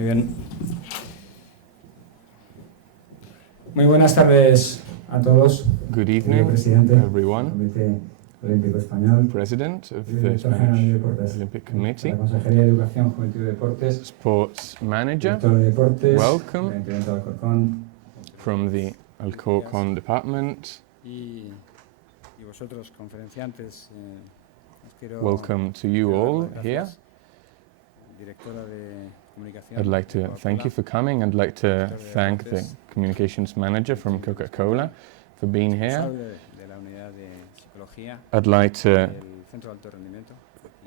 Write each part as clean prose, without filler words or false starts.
Muy bien. Muy buenas tardes a todos. Good evening, Presidente del everyone. Comité Olímpico Español, President of the Director General de Spanish Deportes Olympic de Committee, la Consejería de Educación, Juventud y Deportes, Sports Manager, Director de Deportes, welcome del Ayuntamiento de Alcorcón, from the Alcorcón department. Y vosotros, conferenciantes, os quiero Welcome to you dar all las here. gracias. Directora de Comunicación I'd like to thank you for coming. I'd like to thank the communications manager from Coca-Cola for being here. responsable de la unidad de psicología I'd like to del Centro de Alto Rendimiento,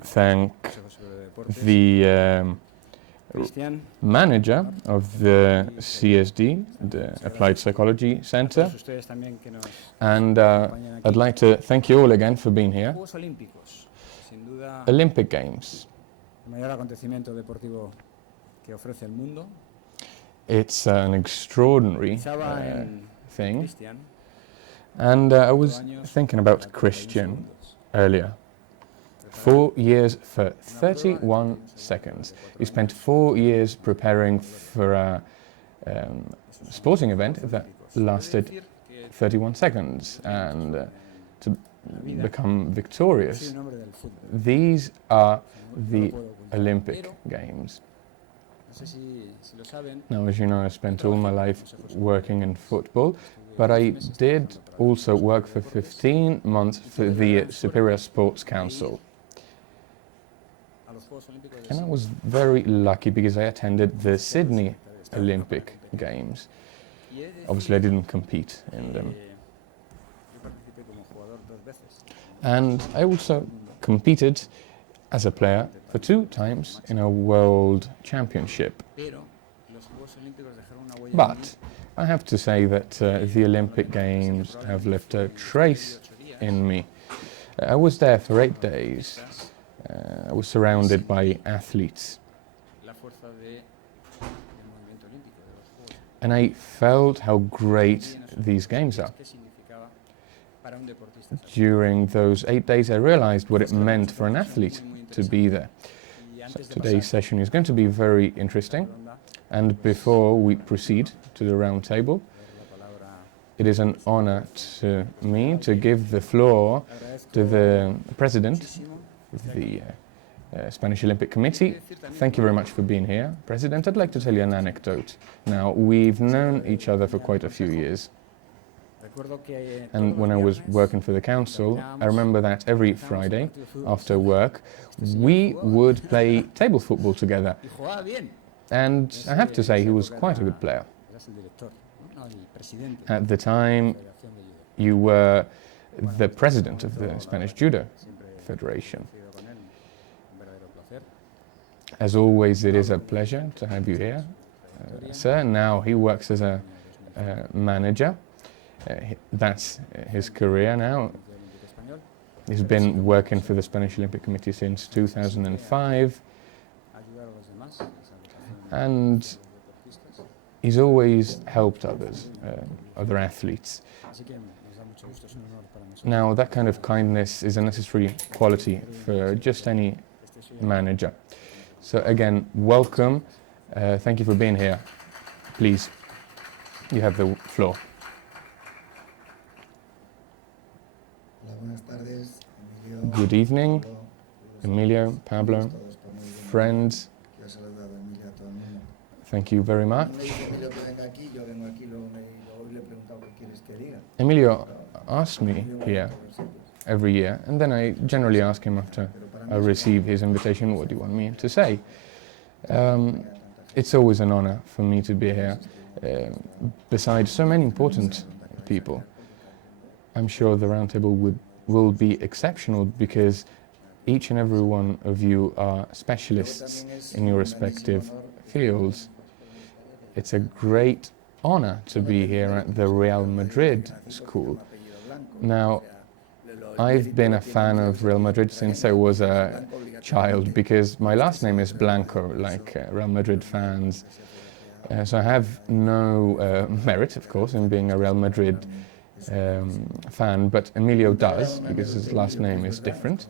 thank Consejo Superior de Deportes, the Cristian, manager of the CSD, the Applied Psychology Center, todos ustedes también que nos and acompañan aquí. I'd like to thank you all again for being here. Juegos Olímpicos, sin duda Olympic Games. el mayor acontecimiento deportivo que ofrece el mundo. It's an extraordinary Pensaba en thing. Cristian, And I was thinking about Cristian earlier. 4 years for 31 seconds. He spent 4 years preparing for a sporting event that lasted 31 seconds and to become soy victorious. un hombre del fútbol. These are the Olympic Games. No sé si lo saben, Now, as you know, I spent all my life working in football, but I did also work for 15 months for the Superior Sports Council. a los Juegos Olímpicos de And I was very lucky because I attended the Sydney Olympic Games. Y he de decir Obviously, I didn't compete in them. que yo participé como jugador 2 veces. And I also competed as a player for 2 times in a World Championship. Pero los Juegos Olímpicos dejaron una huella en mí. But I have to say that the Olympic Games have left a trace in me. I was there for 8 days. I was surrounded by athletes. La fuerza del movimiento olímpico de los Juegos. And I felt how great these games are. ¿Qué significaba para un deportista? During those 8 days, I realized what it meant for an athlete to be there. Y So antes de today's pasar session is going to be very interesting. ronda, And before we proceed to the round table, dar la palabra, it is an honor to me to give the floor to the president muchísimo. of the Spanish Olympic Committee. Thank you very much for being here. President, I'd like to tell you an anecdote. Now, we've known each other for quite a few years. Recuerdo que And todos when I los was viernes working for the council, I remember that every Friday after work, we would play table football together. y jugaba bien. And I have to say, he was quite a good player. Eras el director, no el presidente At the de time, la Federación de Judo. you were the president of the Spanish Judo Siempre he Federation. coincidido con él, un verdadero placer. As always, it is a pleasure to have you here, sir. Now he works as a manager. That's his career now. Comité Olímpico Español, He's been working for the Spanish Olympic Committee since 2005, ayudar a los demás, esa vocación and de los deportistas. he's always helped others, other athletes. Así que nos da mucho gusto, es un honor para nosotros. Now, that kind of kindness is a necessary quality for just any que estés hoy aquí. manager. So again, welcome. Thank you for being here. Please, you have the floor. Hola, buenas tardes, Emilio. Good evening, Pablo, Emilio, Pablo, todos por muy bien. friends. Quiero saludar a Emilio, a todo el mundo. Thank you very much. Me dice Emilio que venga aquí, yo vengo aquí, luego le he preguntado qué quieres que diga. Emilio asked me Emilio, here por siempre. every year, and then I generally ask him after I receive his invitation, what do you want me to say? It's always an honor for me to be here, beside so many important people. I'm sure the roundtable will be exceptional because each and every one of you are specialists in your respective fields. It's a great honor to be here at the Real Madrid School. Now, I've been a fan of Real Madrid since I was a child because my last name is Blanco, like Real Madrid fans. So I have no merit, of course, in being a Real Madrid fan, but Emilio does because his last name is different.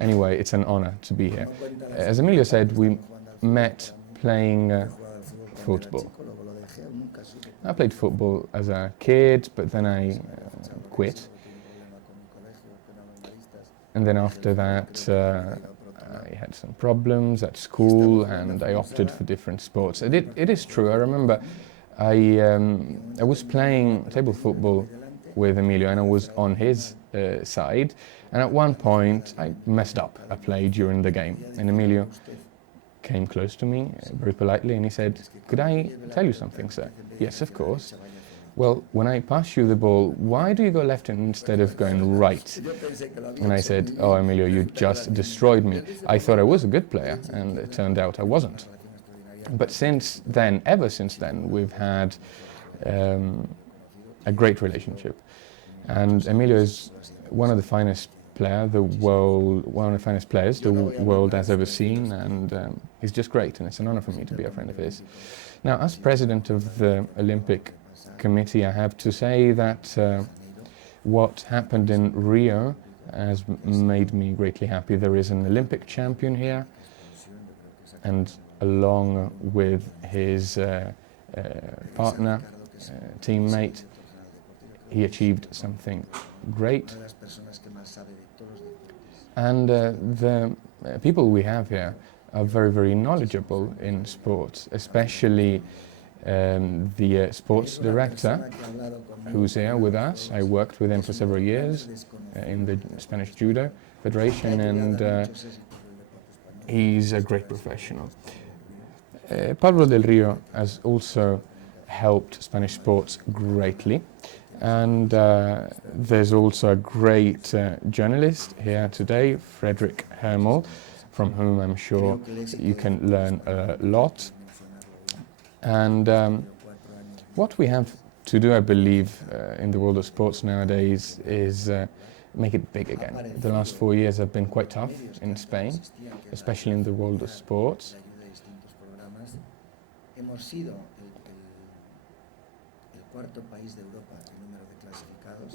Anyway, it's an honor to be here. As Emilio said, we met playing football. I played football as a kid, but then I quit. And then after that, I had some problems at school, and I opted for different sports. It is true. I remember I was playing table football with Emilio, and I was on his side. And at one point, I messed up a play during the game, and Emilio came close to me very politely, and he said, "Could I tell you something, sir?" "Yes, of course." "Well, when I pass you the ball, why do you go left instead of going right?" And I said, "Oh, Emilio, you just destroyed me. I thought I was a good player, and it turned out I wasn't." But since then, ever since then, we've had a great relationship. And Emilio is one of the finest players the world has ever seen, and he's just great, and it's an honor for me to be a friend of his. Now, as president of the Olympic Committee, I have to say that what happened in Rio has made me greatly happy. There is an Olympic champion here, and along with his partner, teammate, he achieved something great. And the people we have here are very, very knowledgeable in sports, especially the sports director who's here with us. I worked with him for several years in the Spanish Judo Federation, and he's a great professional. Pablo del Rio has also helped Spanish sports greatly. And there's also a great journalist here today, Frédéric Hermel, from whom I'm sure you can learn a lot. And what we have to do, I believe, in the world of sports nowadays is make it big again. The last 4 years have been quite tough in Spain, especially in the world of sports.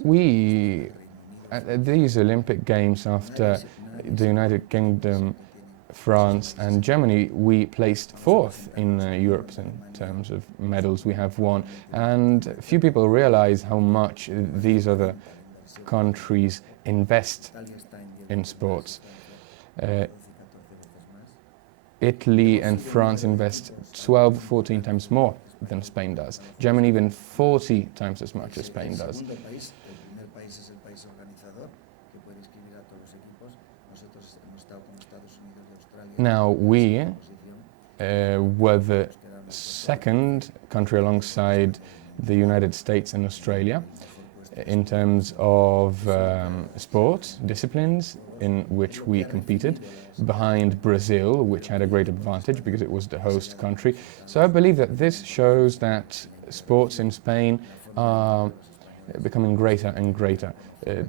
We, at these Olympic Games, after the United Kingdom, France and Germany, we placed 4th in Europe in terms of medals we have won. And few people realize how much these other countries invest in sports. Italy and France invest 12, 14 times more than Spain does. Germany even 40 times as much as Spain does. Now, we were the second country alongside the United States and Australia in terms of sports disciplines in which we competed, behind Brazil, which had a great advantage because it was the host country. So I believe that this shows that sports in Spain are becoming greater and greater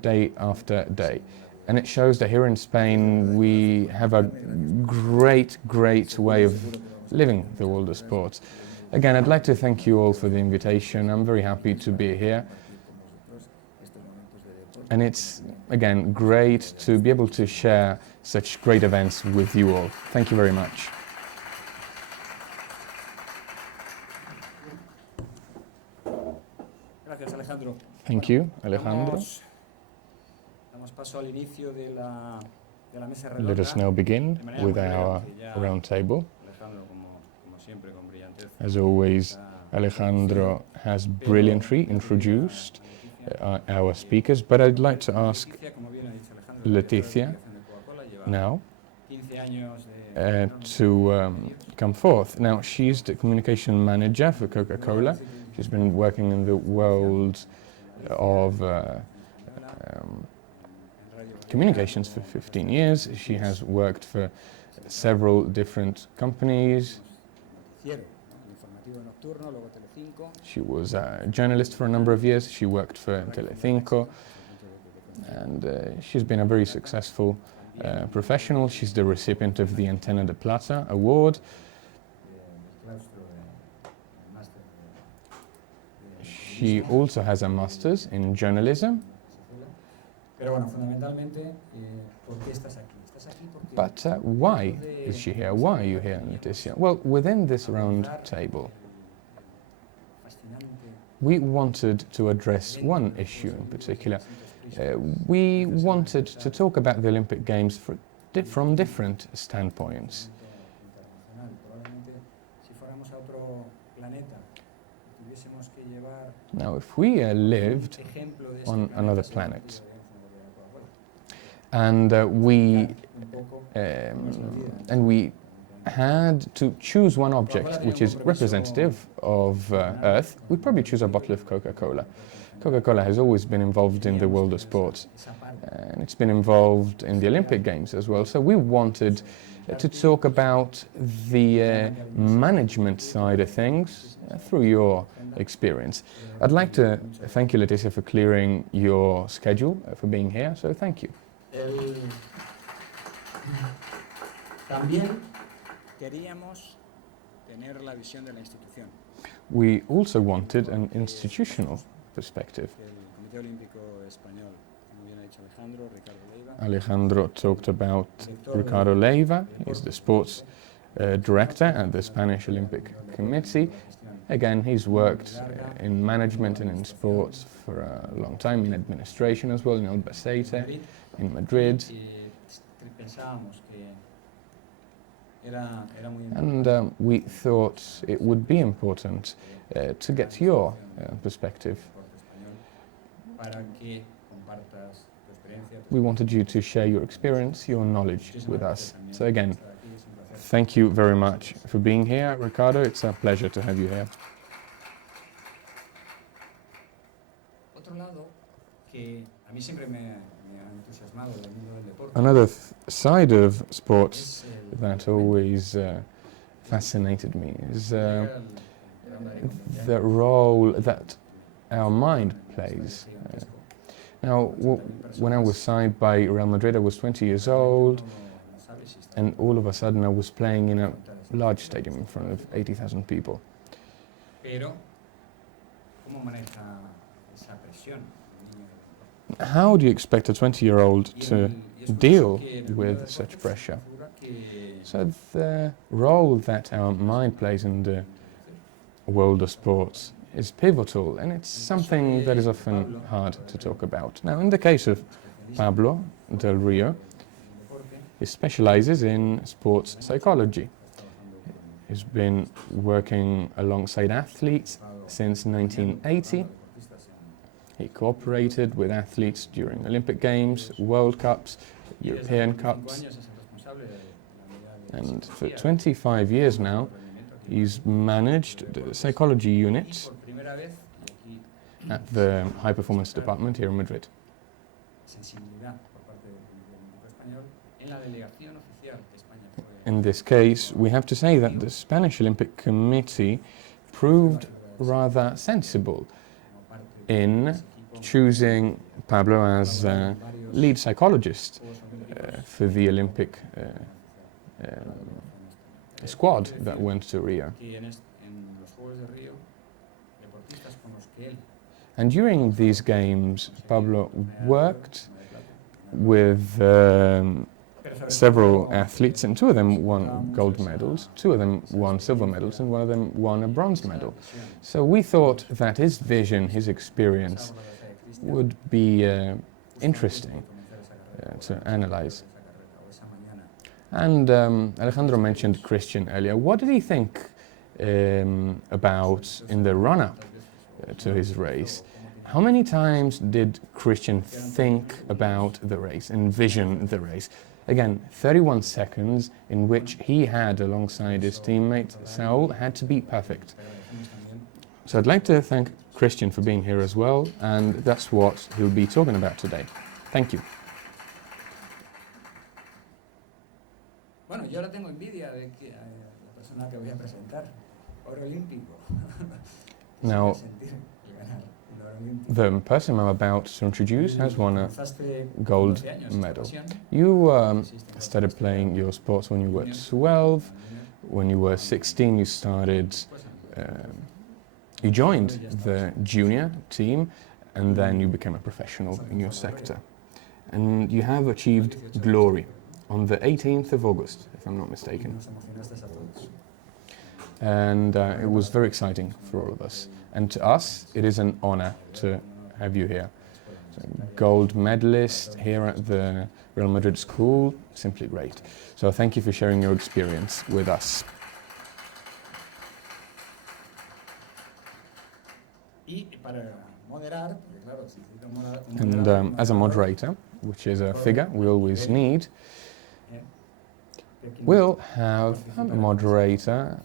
day after day. And it shows that here in Spain we have a great, great way of living the world of sports. Again, I'd like to thank you all for the invitation. I'm very happy to be here. And it's, again, great to be able to share such great events with you all. Thank you very much. Gracias, Alejandro. Thank you, Alejandro. Damos paso al inicio de la mesa redonda. Let us now begin with our round table. As always, Alejandro has brilliantly introduced our speakers, but I'd like to ask Leticia now to come forth. Now, she's the communication manager for Coca-Cola. She's been working in the world of communications for 15 years. She has worked for several different companies. She was a journalist for a number of years. She worked for Telecinco, and she's been a very successful professional. She's the recipient of the Antena de Plata award. She also has a master's in journalism. But why is she here? Why are you here, Leticia? Well, within this round table, we wanted to address one issue in particular. We wanted to talk about the Olympic Games from different standpoints. Now, if we lived on another planet and we had to choose one object which is representative of Earth, we'd probably choose a bottle of Coca-Cola. Coca-Cola has always been involved in the world of sports, and it's been involved in the Olympic Games as well. So we wanted to talk about the management side of things through your experience. I'd like to thank you, Leticia, for clearing your schedule, for being here, so thank you. También queríamos tener la visión de la institución. We also wanted an institutional perspective. El Comité Olímpico Español, como bien ha dicho Alejandro, Ricardo Leiva. Alejandro talked about Ricardo Leiva. He's the sports director at the Spanish Olympic Committee. Again, he's worked in management and in sports for a long time, in administration as well, in Albacete, in Madrid. And we thought it would be important to get your perspective. We wanted you to share your experience, your knowledge with us. So again, thank you very much for being here, Ricardo. It's a pleasure to have you here. Another side of sports that always fascinated me is the role that our mind plays. Now, when I was signed by Real Madrid, I was 20 years old, and all of a sudden I was playing in a large stadium in front of 80,000 people. How do you expect a 20-year-old to deal with such pressure? So the role that our mind plays in the world of sports is pivotal, and it's something that is often hard to talk about. Now, in the case of Pablo del Rio, he specializes in sports psychology. He's been working alongside athletes since 1980. He cooperated with athletes during Olympic Games, World Cups, European Cups, and for 25 years now, he's managed the psychology unit at the high performance department here in Madrid. In this case, we have to say that the Spanish Olympic Committee proved rather sensible in choosing Pablo as lead psychologist for the Olympic squad that went to Rio. And during these games, Pablo worked with several athletes, and two of them won gold medals, two of them won silver medals, and one of them won a bronze medal. So we thought that his vision, his experience would be interesting to analyze. And Alejandro mentioned Cristian earlier. What did he think about in the run-up to his race? How many times did Cristian think about the race, envision the race? Again, 31 seconds in which he had, alongside his teammate Saul, had to be perfect. So I'd like to thank Cristian for being here as well, and that's what he'll be talking about today. Thank you. Bueno, yo ahora tengo envidia de que la persona que voy a presentar, oro olímpico. Now, the person I'm about to introduce has won a gold medal. You started playing your sports when you were 12. When you were 16, you started, you joined the junior team, and then you became a professional in your sector. And you have achieved glory on the 18th of August, if I'm not mistaken. And it was very exciting for all of us. And to us, it is an honor to have you here. So, gold medalist here at the Real Madrid School, simply great. So thank you for sharing your experience with us. Y para moderar, porque claro, si necesito And as a moderator, which is a figure we always need, we'll have a moderator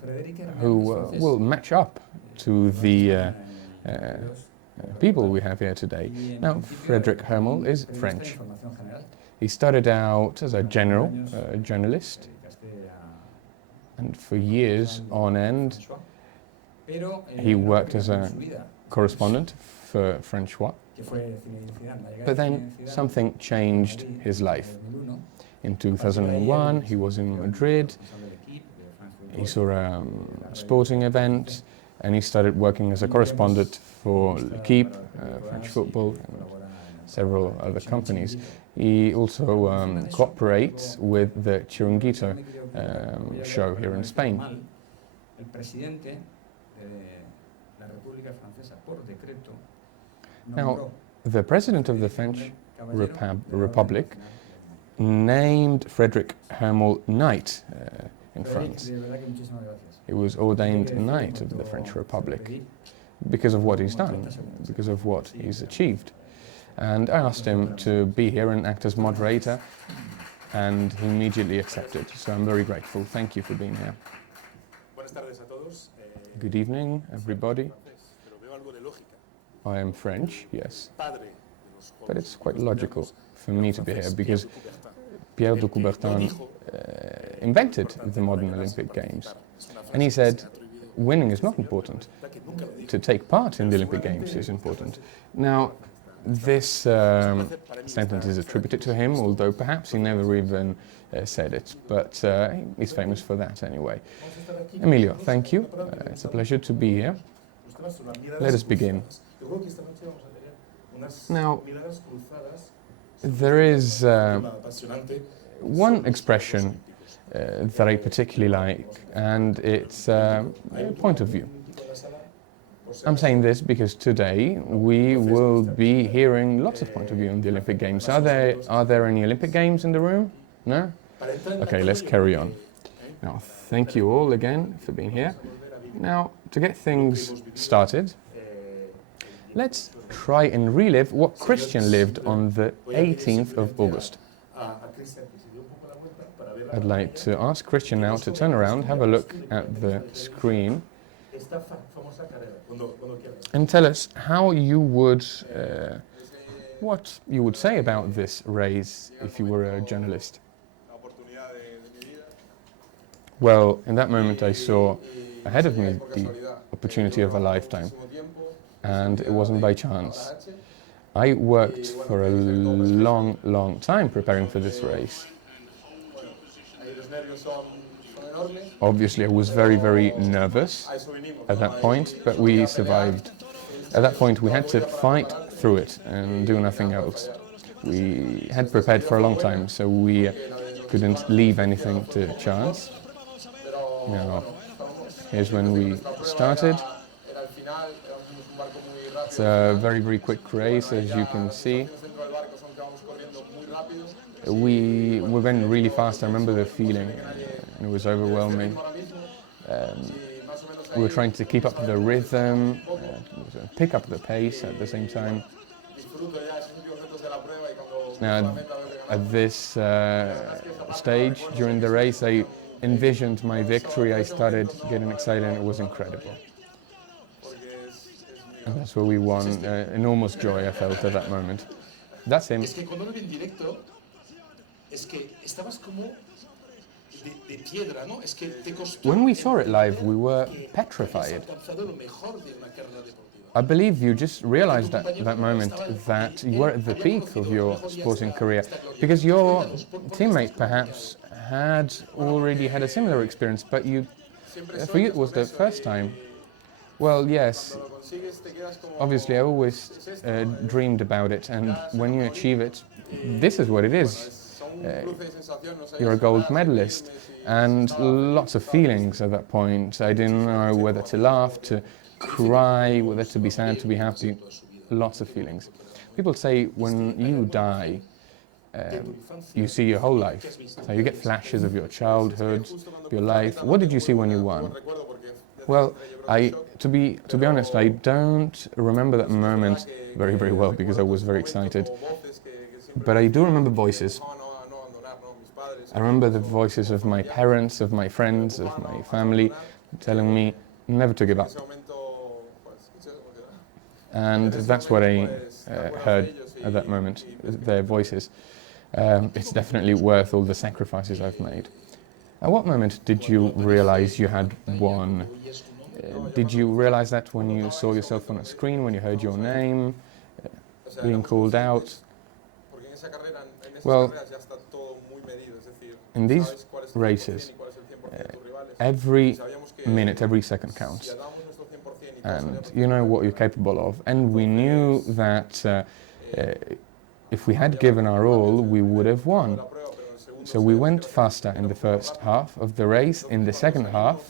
who will match up to the people we have here today. Now, Frédéric Hermel is French. He started out as a journalist, and for years on end, he worked as a correspondent for Francois. But then something changed his life. In 2001, he was in Madrid. He saw a sporting event, and he started working as a correspondent for L'Equipe, French football, and several other companies. He also cooperates with the Chiringuito show here in Spain. Now, the president of the French Republic named Frédéric Hermel Knight in France. He was ordained Knight of the French Republic because of what he's done, because of what he's achieved. And I asked him to be here and act as moderator, and he immediately accepted. So I'm very grateful. Thank you for being here. Good evening, everybody. I am French, yes, but it's quite logical for me to be here because Pierre de Coubertin invented the modern Olympic Games, and he said winning is not important. To take part in the Olympic Games is important. Now, this sentence is attributed to him, although perhaps he never even said it, but he's famous for that anyway. Emilio, thank you. It's a pleasure to be here. Let us begin. Now, there is one expression that I particularly like, and it's a point of view. I'm saying this because today we will be hearing lots of point of view on the Olympic Games. Are there any Olympic Games in the room? No? Okay, let's carry on. Now, thank you all again for being here. Now, to get things started, let's try and relive what Cristian lived on the 18th of August. I'd like to ask Cristian now to turn around, have a look at the screen, and tell us how you would, what you would say about this race if you were a journalist. Well, in that moment I saw ahead of me the opportunity of a lifetime, and it wasn't by chance. I worked for a long time preparing for this race. Obviously, I was very nervous at that point, but we survived. At that point, we had to fight through it and do nothing else. We had prepared for a long time, so we couldn't leave anything to chance. Now, here's when we started. It's a very quick race, as you can see. We went really fast. I remember the feeling, and it was overwhelming. We were trying to keep up the rhythm, pick up the pace at the same time. Now, at this stage during the race, I envisioned my victory. I started getting excited, and it was incredible. And that's where we won. Enormous joy I felt at that moment. That's him. When we saw it live, we were petrified. I believe you just realized at that moment that you were at the peak of your sporting career, because your teammate perhaps had already had a similar experience, but for you it was the first time. Well, yes, obviously I always dreamed about it, and when you achieve it, this is what it is. You're a gold medalist, and lots of feelings at that point. I didn't know whether to laugh, to cry, whether to be sad, to be happy, lots of feelings. People say when you die, you see your whole life. So you get flashes of your childhood, your life. What did you see when you won? Well, to be honest, I don't remember that moment very, very well because I was very excited. But I do remember voices. I remember the voices of my parents, of my friends, of my family, telling me never to give up. And that's what I heard at that moment, their voices. It's definitely worth all the sacrifices I've made. At what moment did you realize you had won? Did you realize that when you saw yourself on a screen, when you heard your name being called out? Well, in these races, every minute, every second counts. And you know what you're capable of. And we knew that if we had given our all, we would have won. So we went faster in the first half of the race. In the second half,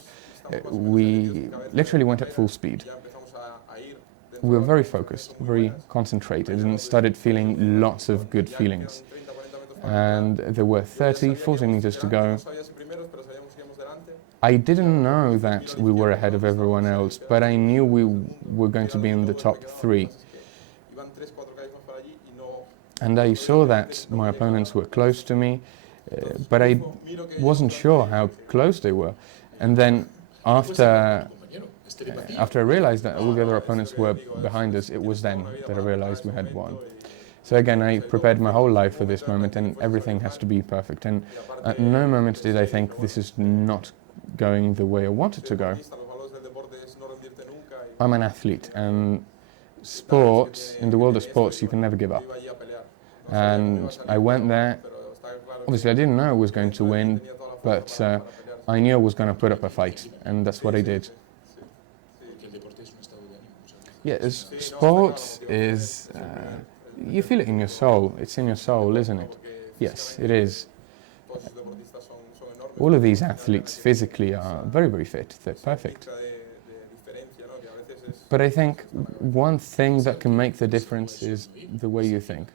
we literally went at full speed. We were very focused, very concentrated, and started feeling lots of good feelings. And there were 40 meters to go. I didn't know that we were ahead of everyone else, but I knew we were going to be in the top 3. And I saw that my opponents were close to me, but I wasn't sure how close they were. And then after I realized that all the other opponents were behind us, it was then that I realized we had won. So again, I prepared my whole life for this moment, and everything has to be perfect. And at no moment did I think this is not going the way I wanted to go. I'm an athlete, and sport, in the world of sports, you can never give up. And I went there. Obviously, I didn't know I was going to win, but I knew I was going to put up a fight, and that's what I did. Yeah, sport is, you feel it in your soul. It's in your soul, isn't it? Yes, it is. All of these athletes physically are very, very fit. They're perfect. But I think one thing that can make the difference is the way you think.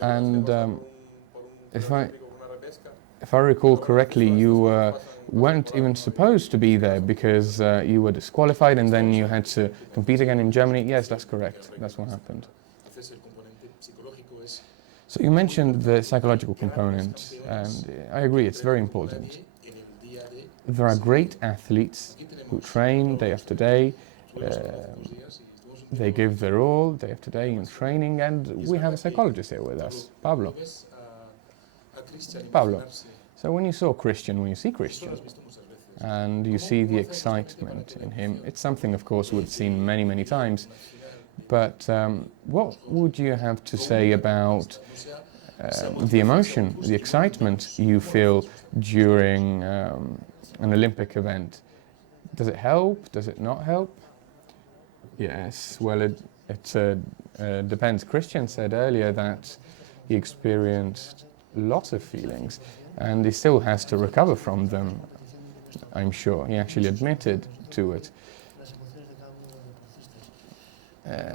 And if I recall correctly, you weren't even supposed to be there because you were disqualified and then you had to compete again in Germany. Yes, that's correct. That's what happened. So you mentioned the psychological component, and I agree, it's very important. There are great athletes who train day after day. They give their all day after day in training, and we have a psychologist here with us, Pablo. Pablo, so when you saw Cristian, when you see Cristian, and you see the excitement in him, it's something, of course, we've seen many, many times, but what would you have to say about the emotion, the excitement you feel during an Olympic event? Does it help? Does it not help? Yes, well, it depends. Cristian said earlier that he experienced lots of feelings and he still has to recover from them, I'm sure. He actually admitted to it.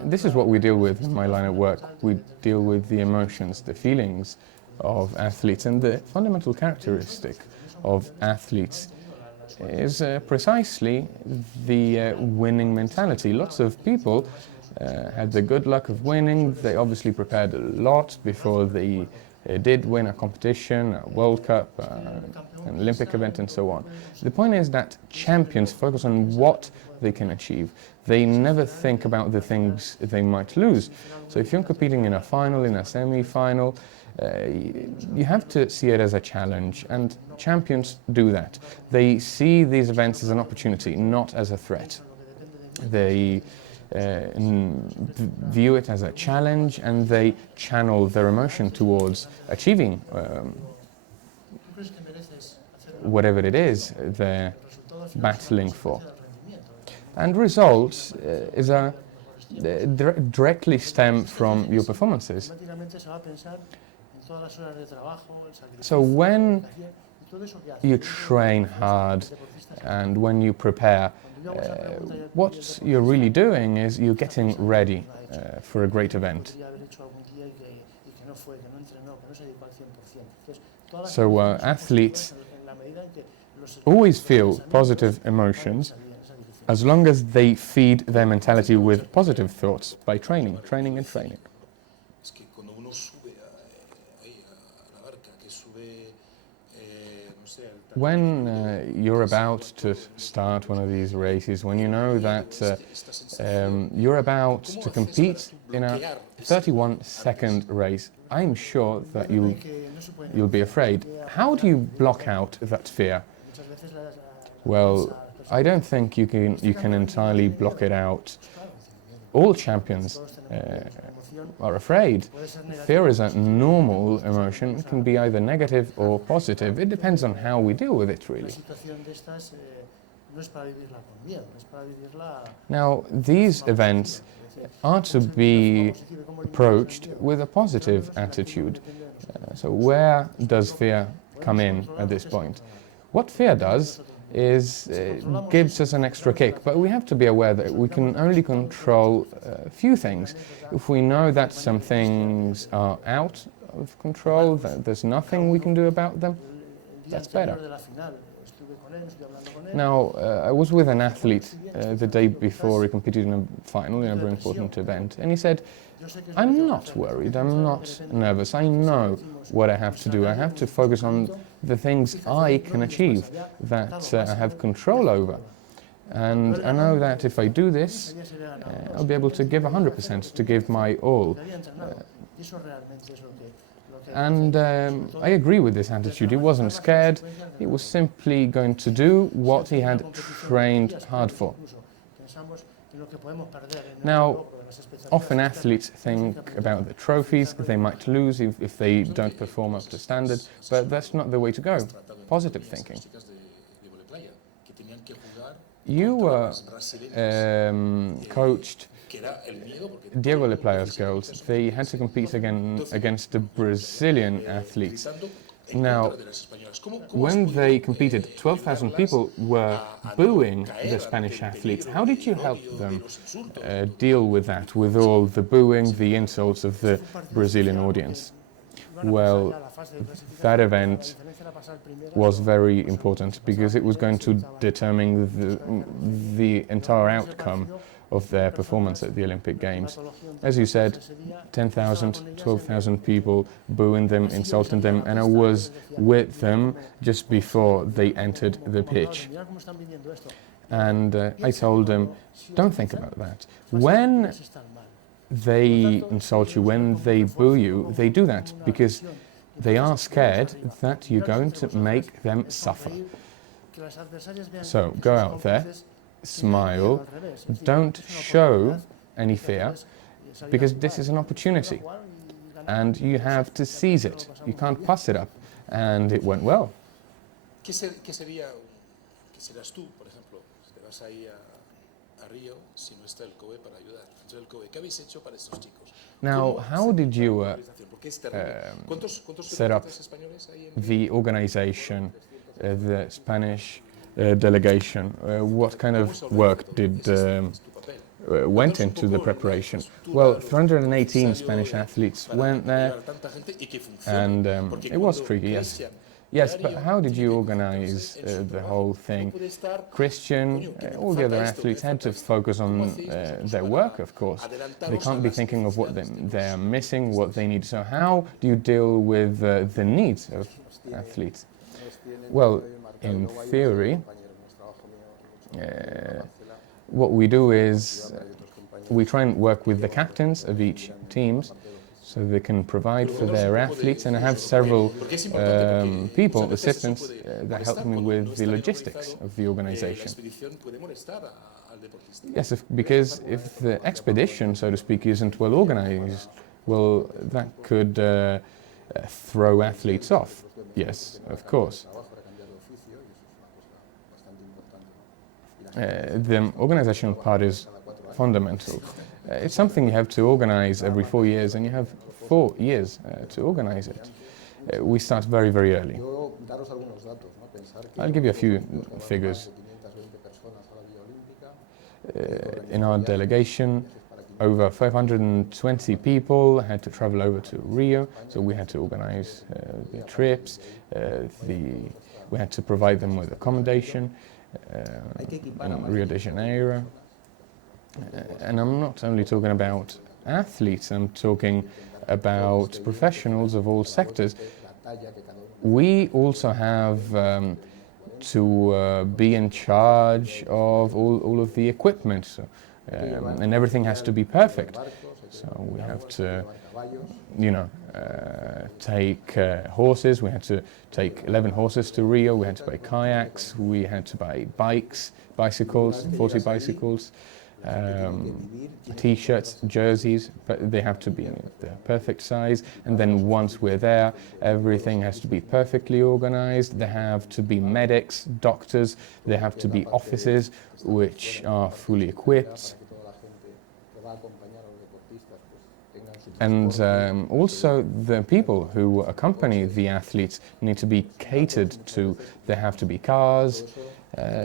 This is what we deal with in my line of work. We deal with the emotions, the feelings of athletes, and the fundamental characteristic of athletes is precisely the winning mentality. Lots of people had the good luck of winning. They obviously prepared a lot before they did win a competition, a World Cup, an Olympic event, and so on. The point is that champions focus on what they can achieve. They never think about the things they might lose. So if you're competing in a final, in a semi-final, you have to see it as a challenge, and champions do that. They see these events as an opportunity, not as a threat. They view it as a challenge, and they channel their emotion towards achieving whatever it is they're battling for. And results directly stem from your performances. So when you train hard, and when you prepare, what you're really doing is you're getting ready for a great event. So athletes always feel positive emotions as long as they feed their mentality with positive thoughts by training. When you're about to start one of these races, when you know that you're about to compete in a 31-second race, I'm sure that you'll be afraid. How do you block out that fear? Well, I don't think you can entirely block it out. All champions are afraid. Fear is a normal emotion. It can be either negative or positive. It depends on how we deal with it, really. Now, these events are to be approached with a positive attitude. So where does fear come in at this point? What fear does is gives us an extra kick, but we have to be aware that we can only control a few things. If we know that some things are out of control, that there's nothing we can do about them, that's better. Now, I was with an athlete the day before he competed in a final in a very important event, and he said, I'm not worried, I'm not nervous, I know what I have to do. I have to focus on the things I can achieve, that I have control over. And I know that if I do this, I'll be able to give 100%, to give my all. And I agree with this attitude. He wasn't scared, he was simply going to do what he had trained hard for. Now, often athletes think about the trophies they might lose if they don't perform up to standard, but that's not the way to go. Positive thinking. You were coached Diego Le Playa's girls. They had to compete again against the Brazilian athletes. Now, when they competed, 12,000 people were booing the Spanish athletes. How did you help them deal with that, with all the booing, the insults of the Brazilian audience? Well, that event was very important because it was going to determine the entire outcome of their performance at the Olympic Games. As you said, 10,000, 12,000 people booing them, insulting them, and I was with them just before they entered the pitch. And I told them, don't think about that. When they insult you, when they boo you, they do that because they are scared that you're going to make them suffer. So go out there, smile, don't show any fear, because this is an opportunity and you have to seize it. You can't pass it up, and it went well. Now, how did you set up the organization, the Spanish delegation? What kind of work did went into the preparation? Well, 318 Spanish athletes went there, and it was tricky, yes. Yes, but how did you organize the whole thing? Cristian, all the other athletes had to focus on their work, of course. They can't be thinking of what they're missing, what they need. So how do you deal with the needs of athletes? Well, in theory, what we do is we try and work with the captains of each teams so they can provide for their athletes, and I have several people, assistants, that help me with the logistics of the organization. Yes, because if the expedition, so to speak, isn't well organized, well, that could throw athletes off. Yes, of course. The organizational part is fundamental. It's something you have to organize every 4 years, and you have 4 years to organize it. we start very, very early. Yo daros algunos datos, ¿no? Pensar que I'll give you a few nosotros, como figures. más de 520 personas a la Vía Olímpica, In our delegation, over 520 people had to travel over to Rio, so we had to organize the trips, we had to provide them with accommodation in Rio de Janeiro. And I'm not only talking about athletes, I'm talking about professionals of all sectors. We also have to be in charge of all of the equipment, so, and everything has to be perfect. So we have to, you know, take horses. We had to take 11 horses to Rio. We had to buy kayaks. We had to buy bicycles, 40 bicycles. T-shirts, jerseys, but they have to be in the perfect size. And then once we're there, everything has to be perfectly organized. There have to be medics, doctors, there have to be offices which are fully equipped. And also the people who accompany the athletes need to be catered to. There have to be cars.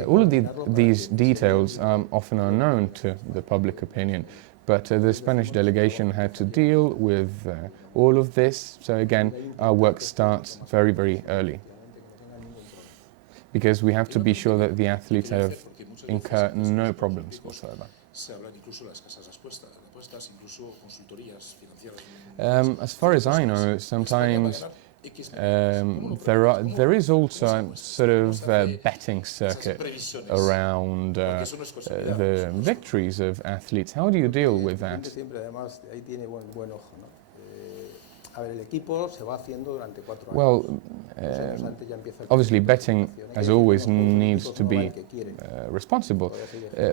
All of these details are often unknown to the public opinion, but the Spanish delegation had to deal with all of this. So again, our work starts very, very early, because we have to be sure that the athletes have incurred no problems whatsoever. As far as I know, sometimes there is also a sort of betting circuit around the victories of athletes. How do you deal with that? Well, obviously betting, as always, needs to be responsible.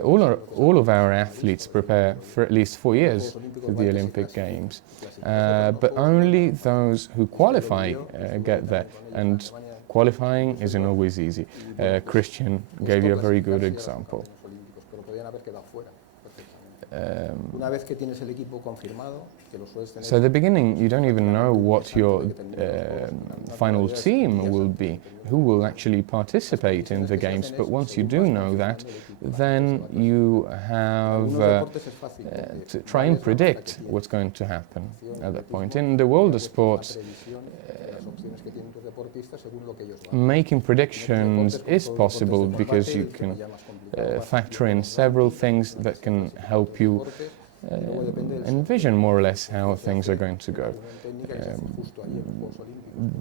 All of our athletes prepare for at least 4 years for the Olympic Games, but only those who qualify get there, and qualifying isn't always easy. Cristian gave you a very good example. So at the beginning, you don't even know what your final team will be, who will actually participate in the games. But once you do know that, then you have to try and predict what's going to happen at that point. In the world of sports, making predictions is possible because you can factor in several things that can help you envision more or less how things are going to go.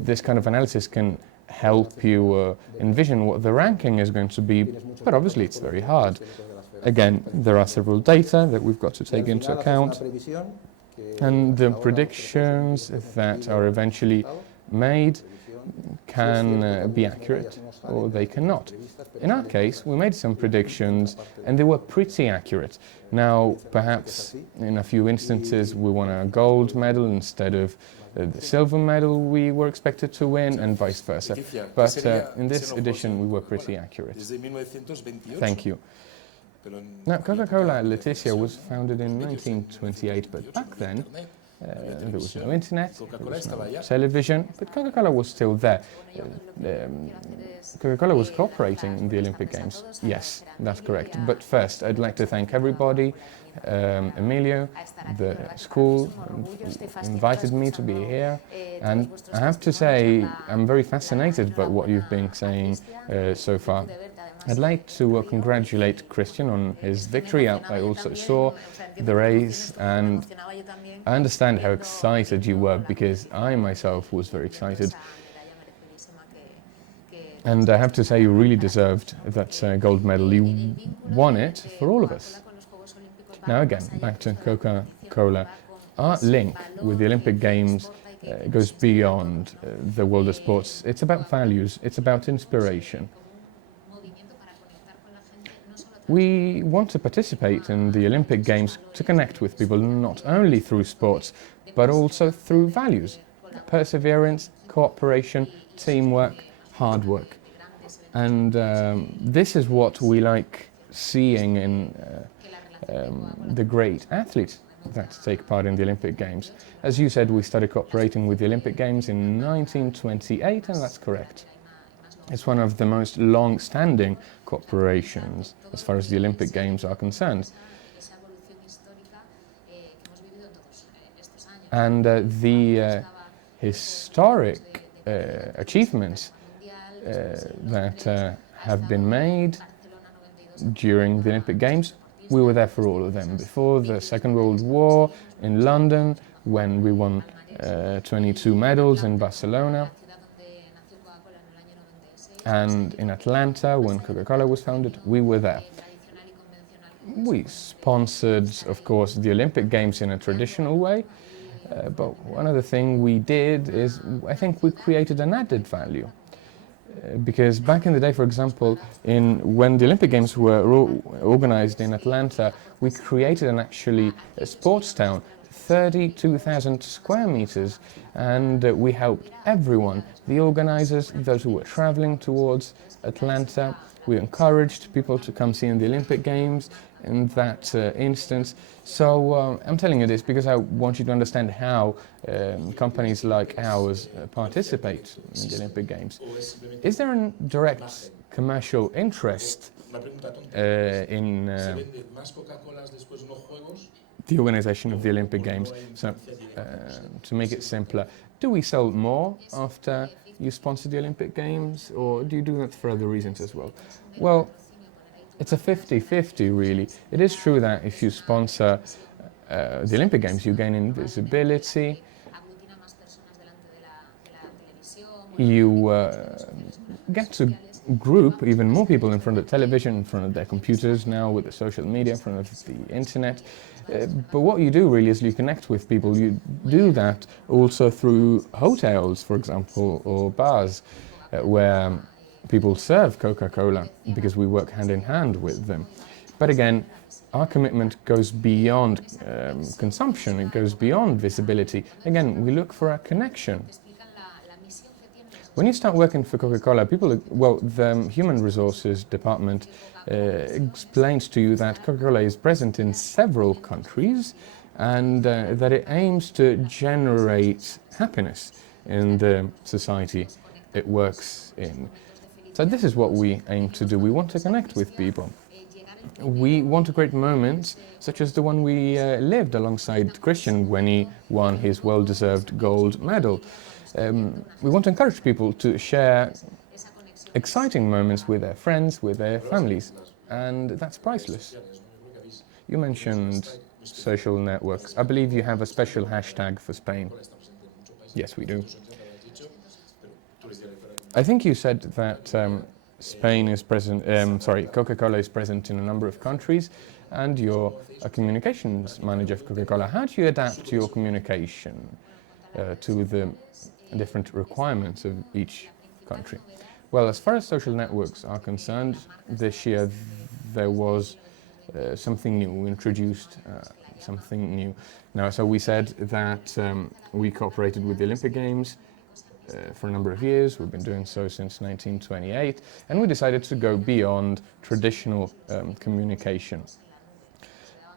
This kind of analysis can help you envision what the ranking is going to be, but obviously it's very hard. Again, there are several data that we've got to take into account, and the predictions that are eventually made can be accurate or they cannot. In our case, we made some predictions and they were pretty accurate. Now, perhaps in a few instances we won a gold medal instead of the silver medal we were expected to win, and vice versa. But in this edition we were pretty accurate. Thank you. Now, Coca-Cola Leticia was founded in 1928, but back then there was no internet, there was no television, but Coca-Cola was still there. Coca-Cola was cooperating in the Olympic Games. Yes, that's correct. But first, I'd like to thank everybody, Emilio, the school, invited me to be here. And I have to say, I'm very fascinated by what you've been saying so far. I'd like to congratulate Cristian on his victory. I also saw the race, and I understand how excited you were, because I myself was very excited. And I have to say, you really deserved that gold medal. You won it for all of us. Now again, back to Coca-Cola. Our link with the Olympic Games goes beyond the world of sports. It's about values, it's about inspiration. We want to participate in the Olympic Games to connect with people, not only through sports, but also through values: perseverance, cooperation, teamwork, hard work. And this is what we like seeing in the great athletes. that take part in the Olympic Games. As you said, we started cooperating with the Olympic Games in 1928, and that's correct. It's one of the most long-standing cooperations as far as the Olympic Games are concerned. And the historic achievements that have been made during the Olympic Games, we were there for all of them. Before the Second World War in London, when we won 22 medals in Barcelona, and in Atlanta, when Coca-Cola was founded, we were there. We sponsored, of course, the Olympic Games in a traditional way, but one other thing we did is, I think we created an added value. Because back in the day, for example, when the Olympic Games were organized in Atlanta, we created a sports town, 32,000 square meters, and we helped everyone, the organizers, those who were traveling towards Atlanta. We encouraged people to come see the Olympic Games in that instance. So I'm telling you this because I want you to understand how companies like ours participate in the Olympic Games. Is there a direct commercial interest in the organization of the Olympic Games? So, to make it simpler, do we sell more after you sponsor the Olympic Games, or do you do that for other reasons as well? Well, it's a 50-50 really. It is true that if you sponsor the Olympic Games, you gain in visibility, you get to group even more people in front of television, in front of their computers now with the social media, in front of the internet. But what you do really is you connect with people. You do that also through hotels, for example, or bars, where people serve Coca-Cola because we work hand in hand with them. But again, our commitment goes beyond consumption, it goes beyond visibility. Again, we look for a connection. When you start working for Coca-Cola, the Human Resources Department explains to you that Coca-Cola is present in several countries and that it aims to generate happiness in the society it works in. So this is what we aim to do. We want to connect with people. We want to create moments such as the one we lived alongside Cristian when he won his well-deserved gold medal. We want to encourage people to share exciting moments with their friends, with their families, and that's priceless. You mentioned social networks. I believe you have a special hashtag for Spain. Yes, we do. I think you said that Coca-Cola is present in a number of countries, and you're a communications manager for Coca-Cola. How do you adapt your communication to the different requirements of each country? Well, as far as social networks are concerned, this year there was something new. We introduced something new. Now, so we said that we cooperated with the Olympic Games for a number of years. We've been doing so since 1928, and we decided to go beyond traditional communication.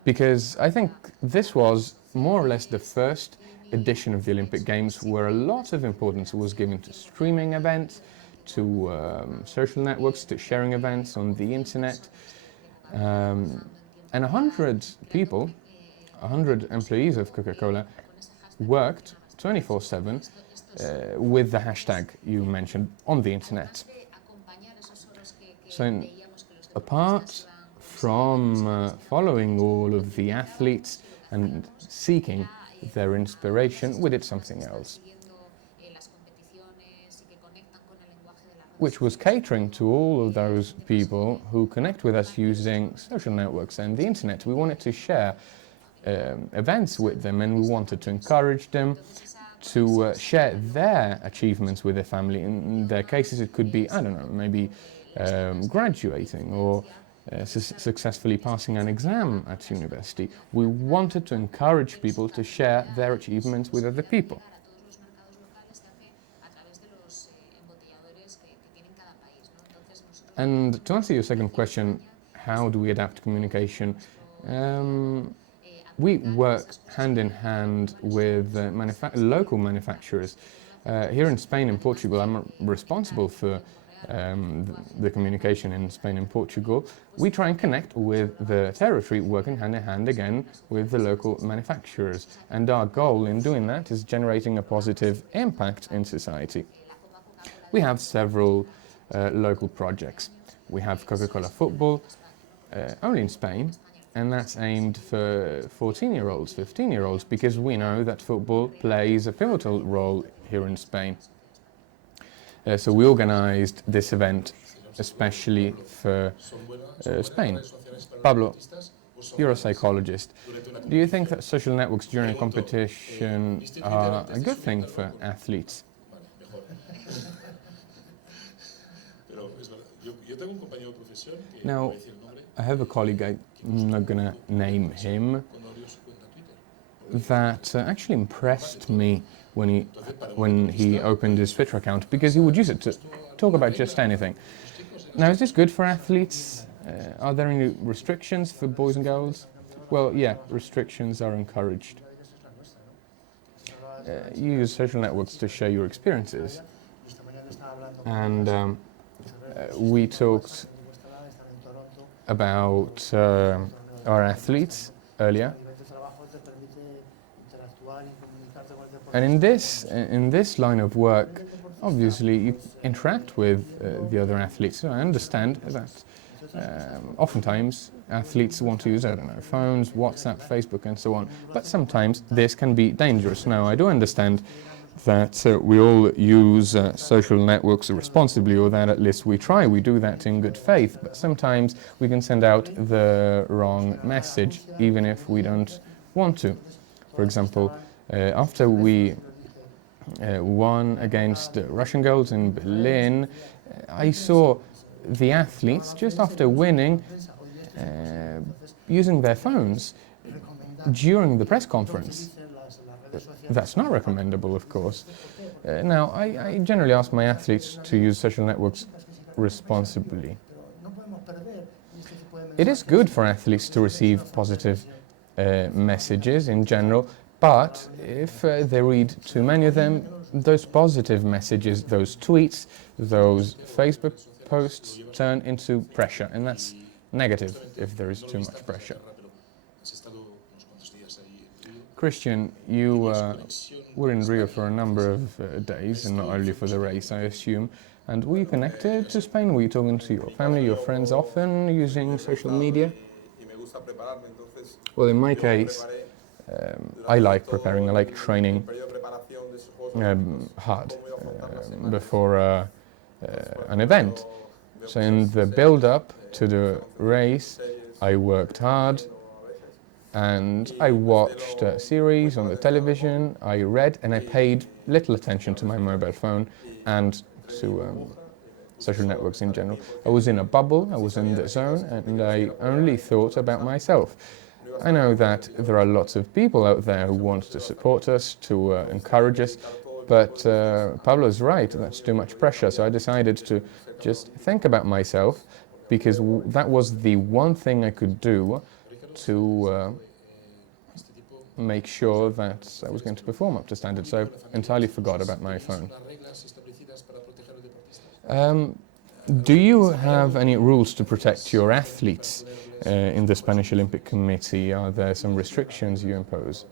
Because I think this was more or less the first edition of the Olympic Games where a lot of importance was given to streaming events, to social networks, to sharing events on the internet. And 100 people, 100 employees of Coca-Cola worked 24/7 with the hashtag you mentioned on the internet. So apart from following all of the athletes and seeking their inspiration, we did something else, which was catering to all of those people who connect with us using social networks and the internet. We wanted to share events with them, and we wanted to encourage them to share their achievements with their family. In their cases, it could be, I don't know, maybe graduating or successfully passing an exam at university. We wanted to encourage people to share their achievements with other people. And to answer your second question, how do we adapt communication? We work hand in hand with local manufacturers. Here in Spain and Portugal, I'm responsible for the communication in Spain and Portugal. We try and connect with the territory, working hand in hand again with the local manufacturers. And our goal in doing that is generating a positive impact in society. We have several local projects. We have Coca-Cola football, only in Spain, and that's aimed for 14-year-olds, 15-year-olds, because we know that football plays a pivotal role here in Spain. So we organized this event especially for Spain. Pablo, you're a psychologist. Do you think that social networks during a competition are a good thing for athletes? Now, I have a colleague, I'm not going to name him, that actually impressed me when he opened his Twitter account, because he would use it to talk about just anything. Now, is this good for athletes? Are there any restrictions for boys and girls? Well, yeah, restrictions are encouraged. You use social networks to share your experiences. And we talked about our athletes earlier. And in this line of work, obviously you interact with the other athletes. So I understand that oftentimes athletes want to use, I don't know, phones, WhatsApp, Facebook and so on. But sometimes this can be dangerous. Now, I do understand that we all use social networks responsibly, or that at least we try. We do that in good faith. But sometimes we can send out the wrong message, even if we don't want to. For example, after we won against Russian girls in Berlin, I saw the athletes, just after winning, using their phones during the press conference. That's not recommendable, of course. Now, I generally ask my athletes to use social networks responsibly. It is good for athletes to receive positive messages in general, but if they read too many of them, those positive messages, those tweets, those Facebook posts turn into pressure, and that's negative if there is too much pressure. Cristian, you were in Rio for a number of days, and not only for the race, I assume. And were you connected to Spain? Were you talking to your family, your friends often, using social media? Well, in my case, I like preparing, I like training hard before an event. So in the build-up to the race, I worked hard, and I watched a series on the television, I read, and I paid little attention to my mobile phone and to social networks in general. I was in a bubble, I was in the zone, and I only thought about myself. I know that there are lots of people out there who want to support us, to encourage us, but Pablo's right, that's too much pressure, so I decided to just think about myself, because that was the one thing I could do to make sure that I was going to perform up to standard, so I entirely forgot about my phone. Do you have any rules to protect your athletes in the Spanish Olympic Committee? Are there some restrictions you impose?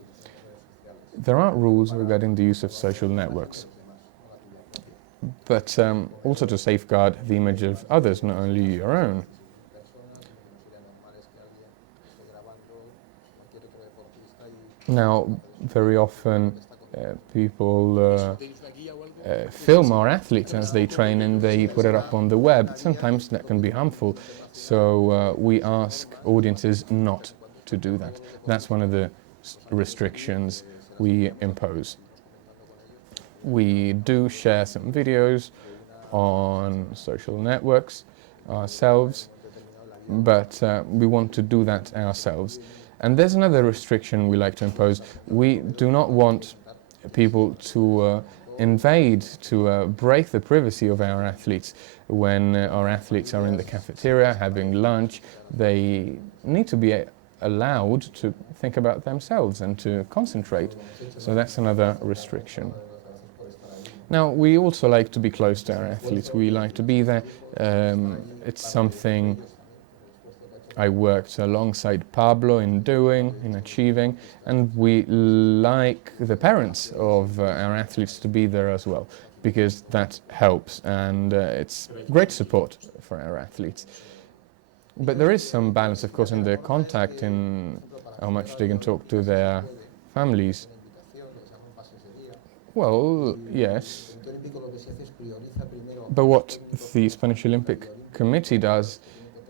There are rules regarding the use of social networks, but also to safeguard the image of others, not only your own. Now, very often people film our athletes as they train and they put it up on the web. Sometimes that can be harmful, so we ask audiences not to do that. That's one of the restrictions we impose. We do share some videos on social networks ourselves, but we want to do that ourselves. And there's another restriction we like to impose. We do not want people to invade, to break the privacy of our athletes. When our athletes are in the cafeteria having lunch, they need to be allowed to think about themselves and to concentrate. So that's another restriction. Now, we also like to be close to our athletes. We like to be there. It's something I worked alongside Pablo in doing, in achieving, and we like the parents of our athletes to be there as well, because that helps, and it's great support for our athletes. But there is some balance, of course, in the contact, in how much they can talk to their families. Well, yes. But what the Spanish Olympic Committee does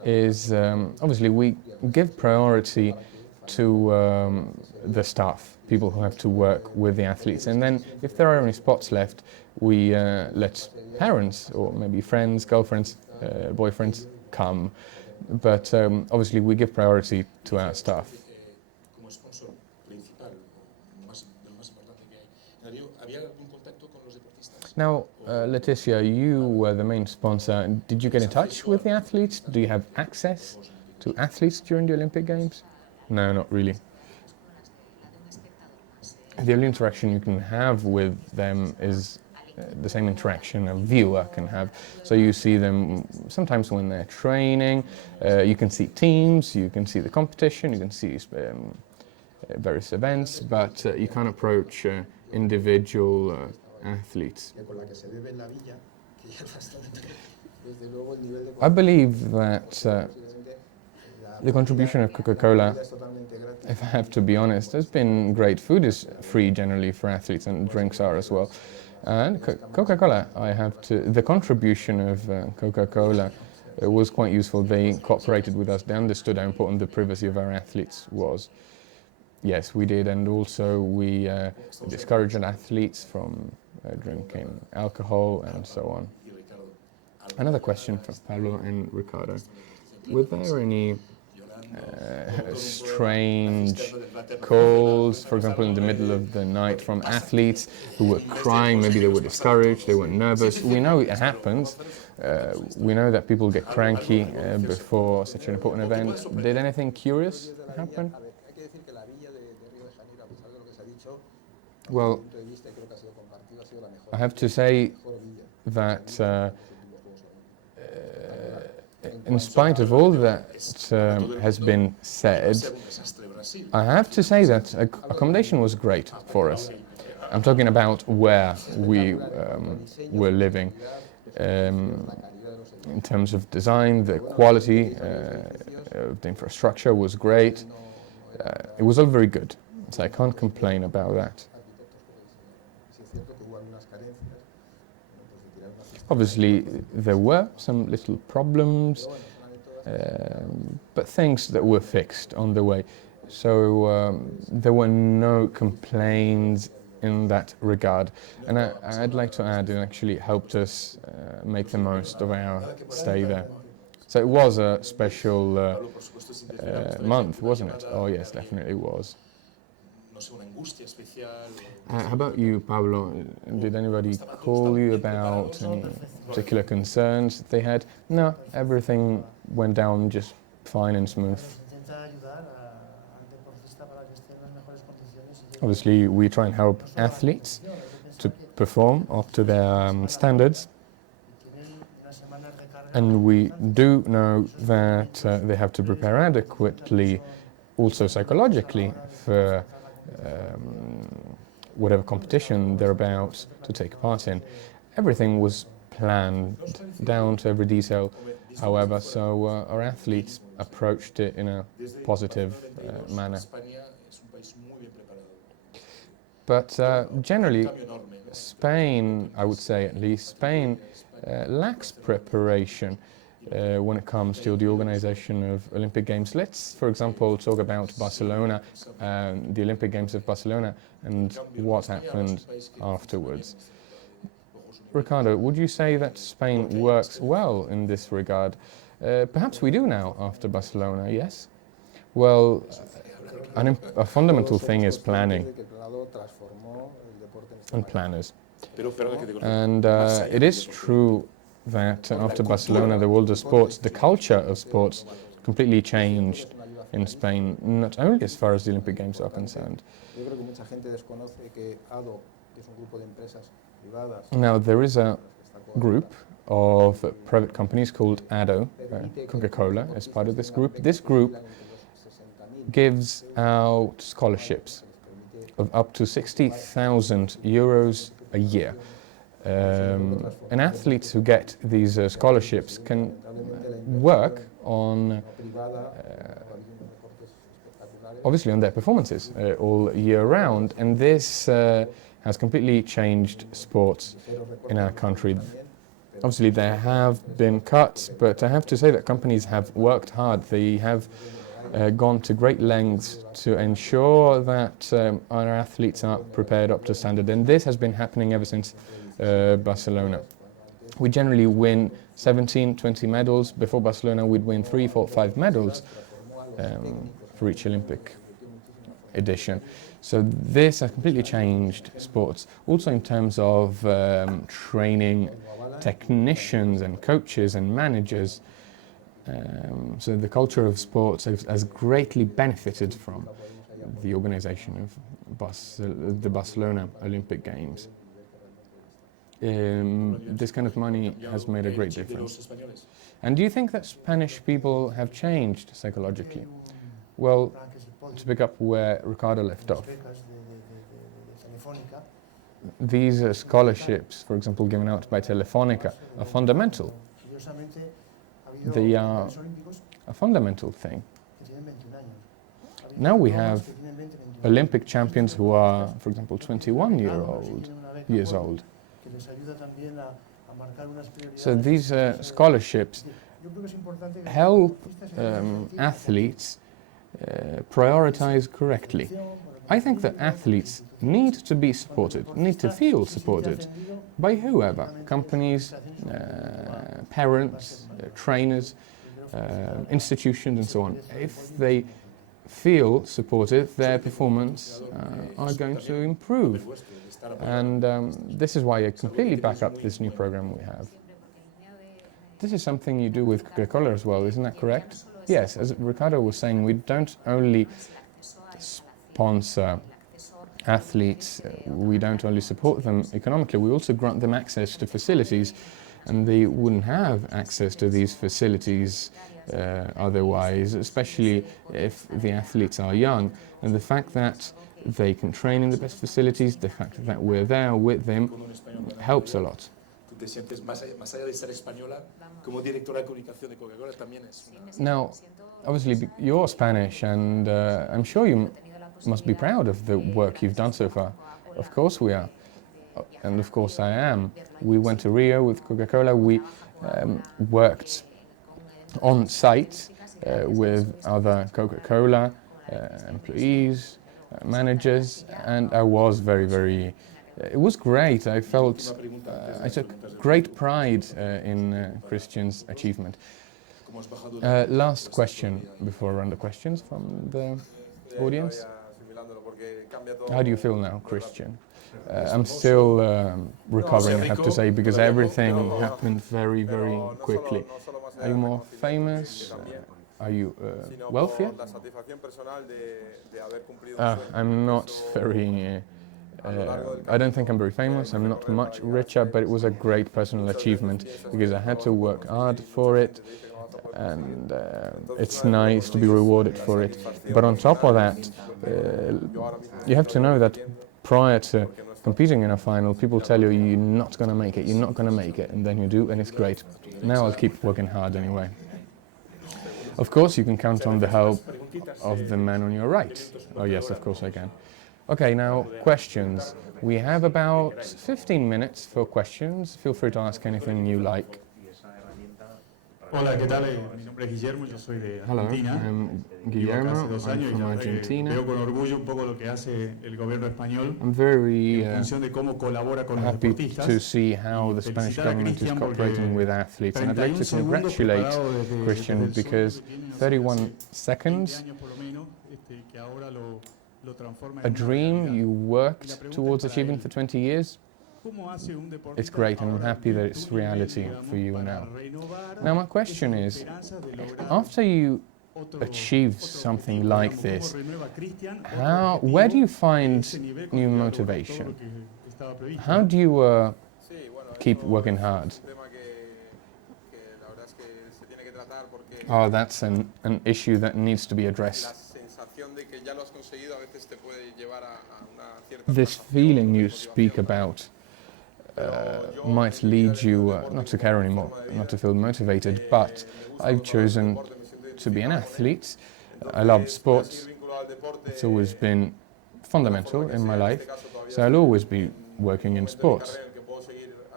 is, obviously, we give priority to the staff, people who have to work with the athletes. And then if there are any spots left, we let parents or maybe friends, girlfriends, boyfriends come. But obviously we give priority to our staff. Now, Leticia, you were the main sponsor. Did you get in touch with the athletes? Do you have access to athletes during the Olympic Games? No, not really. The only interaction you can have with them is the same interaction a viewer can have. So you see them sometimes when they're training, you can see teams, you can see the competition, you can see various events, but you can't approach individual athletes. I believe that the contribution of Coca-Cola, if I have to be honest, has been great. Food is free generally for athletes, and drinks are as well. And Coca-Cola, the contribution of Coca-Cola was quite useful. They cooperated with us. They understood how important the privacy of our athletes was. Yes, we did, and also we discouraged athletes from drinking alcohol and so on. Another question for Pablo and Ricardo. Were there any strange calls, for example, in the middle of the night from athletes who were crying? Maybe they were discouraged, they were nervous. We know it happens. We know that people get cranky before such an important event. Did anything curious happen? Well, I have to say that in spite of all that has been said, I have to say that accommodation was great for us. I'm talking about where we were living. In terms of design, the quality of the infrastructure was great. It was all very good, so I can't complain about that. Obviously, there were some little problems, but things that were fixed on the way. So there were no complaints in that regard. And I'd like to add, it actually helped us make the most of our stay there. So it was a special month, wasn't it? Oh yes, definitely was. How about you, Pablo? Did anybody call you about any particular concerns they had? No, everything went down just fine and smooth. Obviously, we try and help athletes to perform up to their standards. And we do know that they have to prepare adequately, also psychologically, for whatever competition they're about to take part in. Everything was planned down to every detail, however, so our athletes approached it in a positive manner. But generally, Spain, I would say at least, Spain lacks preparation when it comes to the organization of Olympic Games. Let's, for example, talk about Barcelona, the Olympic Games of Barcelona, and what happened afterwards. Ricardo, would you say that Spain works well in this regard? Perhaps we do now after Barcelona, yes? Well, a fundamental thing is planning and planners. And it is true that after Barcelona, the world of sports, the culture of sports completely changed. in Spain, not only as far as the Olympic Games are concerned. Yo creo que mucha gente desconoce que ADO, que es un grupo de empresas privadas, Now, there is a group of private companies called ADO, Coca-Cola, as part of this group. This group gives out scholarships of up to 60,000 euros a year. And athletes who get these scholarships can work on, obviously, on their performances all year round, and this has completely changed sports in our country. Obviously, there have been cuts, but I have to say that companies have worked hard. They have gone to great lengths to ensure that our athletes are prepared up to standard, and this has been happening ever since Barcelona. We generally win 17, 20 medals. Before Barcelona, we'd win 3, 4, 5 medals for each Olympic edition. So this has completely changed sports. Also in terms of training technicians and coaches and managers. So the culture of sports has greatly benefited from the organization of the Barcelona Olympic Games. This kind of money has made a great difference. And do you think that Spanish people have changed psychologically? Well, to pick up where Ricardo left off, these scholarships, for example, given out by Telefónica, are fundamental. They are a fundamental thing. Now we have Olympic champions who are, for example, 21 years old. So these scholarships help athletes prioritize correctly. I think that athletes need to be supported, need to feel supported by whoever, companies, parents, trainers, institutions and so on. If they feel supported, their performance are going to improve. And this is why I completely back up this new program we have. This is something you do with Coca-Cola as well, isn't that correct? Yes, as Ricardo was saying, we don't only sponsor athletes, we don't only support them economically, we also grant them access to facilities, and they wouldn't have access to these facilities otherwise, especially if the athletes are young. And the fact that they can train in the best facilities, the fact that we're there with them, helps a lot. Now, obviously, you're Spanish, and I'm sure you must be proud of the work you've done so far. Of course we are, and of course I am. We went to Rio with Coca-Cola. We worked on site with other Coca-Cola employees, managers, and I was very, it was great. I felt, I took great pride in Cristian's achievement. Last question before I run the questions from the audience. How do you feel now, Cristian? I'm still recovering, I have to say, because everything happened very quickly. Are you more famous? Are you wealthier? I'm not very... I don't think I'm very famous, I'm not much richer, but it was a great personal achievement because I had to work hard for it, and it's nice to be rewarded for it. But on top of that, you have to know that prior to competing in a final, people tell you you're not going to make it, you're not going to make it, and then you do, and it's great. Now I'll keep working hard anyway. Of course, you can count on the help of the man on your right. Oh yes, of course I can. Okay, now questions. We have about 15 minutes for questions. Feel free to ask anything you like. Hola, ¿qué tal? Mi nombre es Guillermo, yo soy de Hello, Argentina. I'm Vivo acá hace Guillermo, 2 I'm años y from la verdad que Argentina. veo con orgullo un poco lo que hace el gobierno español I'm very en función de cómo colabora con los happy deportistas. to see how the Spanish government is cooperating with athletes, and I'd like to congratulate Cristian because 31 seconds, a dream you worked towards achieving for 20 years, it's great, and I'm happy that it's reality for you now. Now my question is, after you achieve something like this, How, where do you find new motivation? How do you keep working hard? Oh, that's an issue that needs to be addressed. This feeling you speak about might lead you not to care anymore, not to feel motivated, but I've chosen to be an athlete. I love sports. It's always been fundamental in my life, so I'll always be working in sports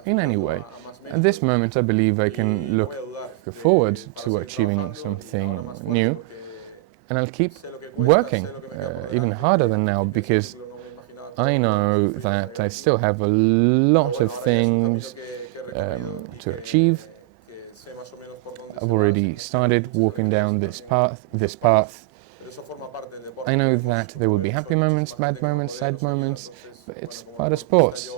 in any way. At this moment, I believe I can look forward to achieving something new, and I'll keep working even harder than now, because I know that I still have a lot of things to achieve. I've already started walking down this path. I know that there will be happy moments, bad moments, sad moments, but it's part of sports.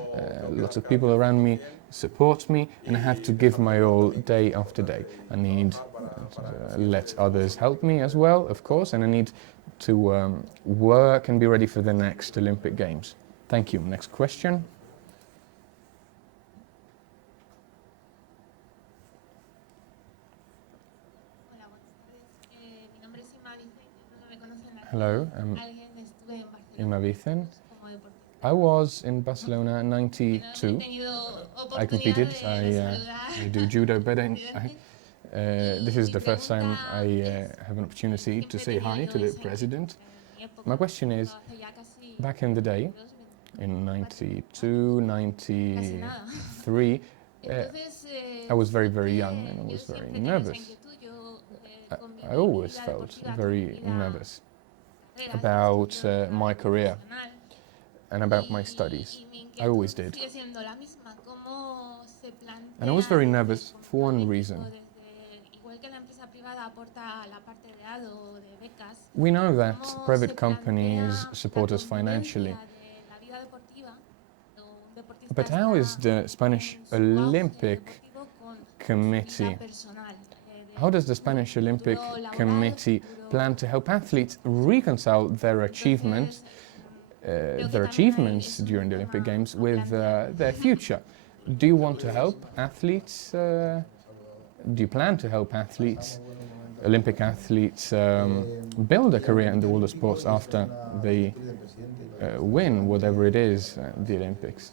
Lots of people around me support me, and I have to give my all day after day. I need to let others help me as well, of course, and I need to work and be ready for the next Olympic Games. Thank you. Next question. Hello, I'm Emma Vicen. I was in Barcelona in '92. I competed. I do judo, but this is the first time I have an opportunity to say hi to the president. My question is, back in the day, in '92, '93, I was very, very young and I was very nervous. I always felt very nervous about my career and about my studies. I always did. And I was very nervous for one reason. We know that private companies support us financially. But how is the Spanish Olympic Committee, how does the Spanish Olympic Committee plan to help athletes reconcile their achievements during the Olympic Games with their future? Do you want to help athletes? Do you plan to help athletes, Olympic athletes, build a career in the world of sports after they win whatever it is at the Olympics?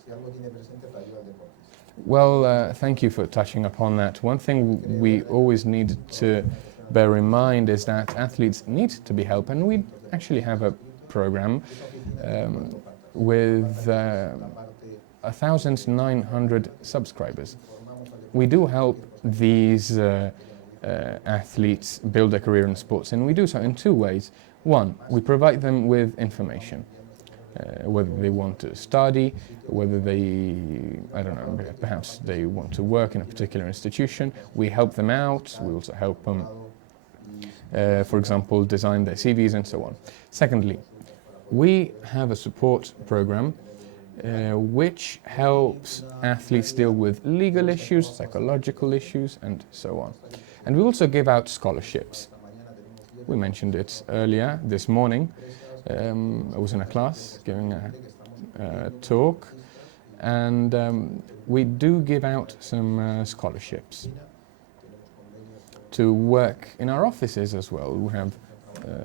Well, thank you for touching upon that. One thing we always need to bear in mind is that athletes need to be helped, and we actually have a program with 1,900 subscribers. We do help these athletes build a career in sports, and we do so in two ways. One, we provide them with information, whether they want to study, whether they, I don't know, perhaps they want to work in a particular institution. We help them out. We also help them, for example, design their CVs and so on. Secondly, we have a support program which helps athletes deal with legal issues, psychological issues, and so on. And we also give out scholarships. We mentioned it earlier this morning. I was in a class giving a talk, and we do give out some scholarships to work in our offices as well. We have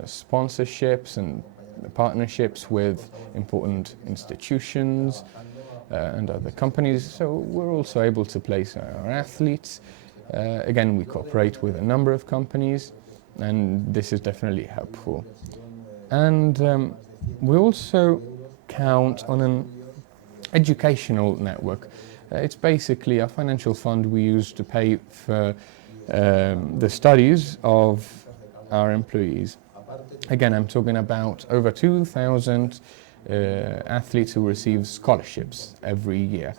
sponsorships and partnerships with important institutions and other companies, so we're also able to place our athletes. Again, we cooperate with a number of companies, and this is definitely helpful. And we also count on an educational network. It's basically a financial fund we use to pay for the studies of our employees. Again, I'm talking about over 2,000 athletes who receive scholarships every year.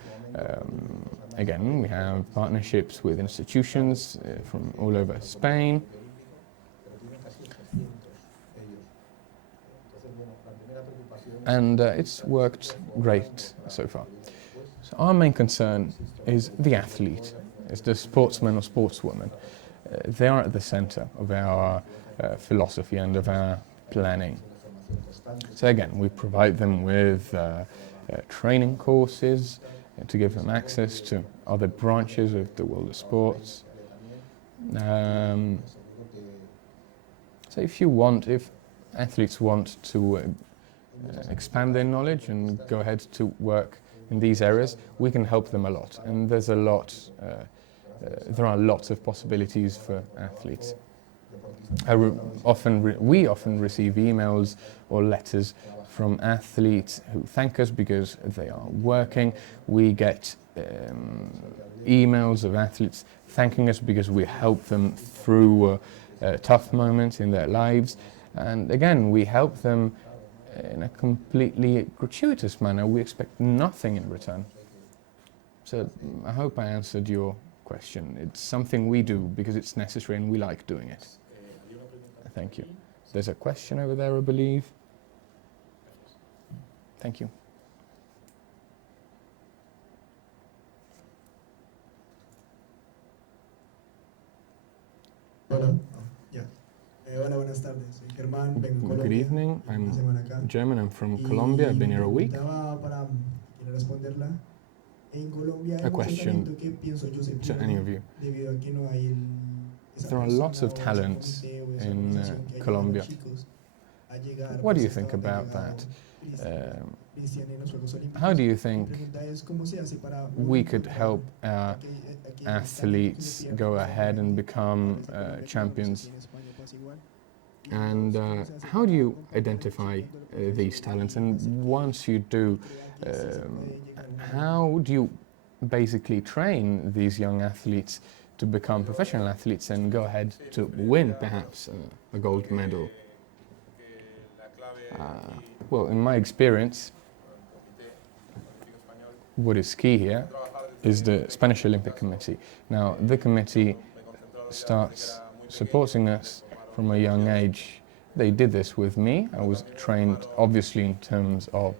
Again, we have partnerships with institutions from all over Spain. And it's worked great so far. So our main concern is the athlete, is the sportsman or sportswoman. They are at the center of our philosophy and of our planning. So again, we provide them with training courses to give them access to other branches of the world of sports. So if athletes want to expand their knowledge and go ahead to work in these areas, we can help them a lot. And there are lots of possibilities for athletes. We often receive emails or letters from athletes who thank us because they are working. We get emails of athletes thanking us because we help them through tough moments in their lives. And again, we help them in a completely gratuitous manner. We expect nothing in return. So I hope I answered your question. It's something we do because it's necessary and we like doing it. Thank you. There's a question over there, I believe. Thank you. Hola. Hola, buenas tardes. Soy Hermel, vengo de Colombia. Good evening. I'm German. I'm from Colombia. I've been here a week. A question to any of you. There are lots of talents in Colombia. What do you think about that? How do you think we could help our athletes go ahead and become champions? And how do you identify these talents? And once you do, how do you basically train these young athletes to become professional athletes and go ahead to win perhaps a gold medal? Well, in my experience, what is key here is the Spanish Olympic Committee. Now, the committee starts supporting us from a young age. They did this with me. I was trained, obviously, in terms of,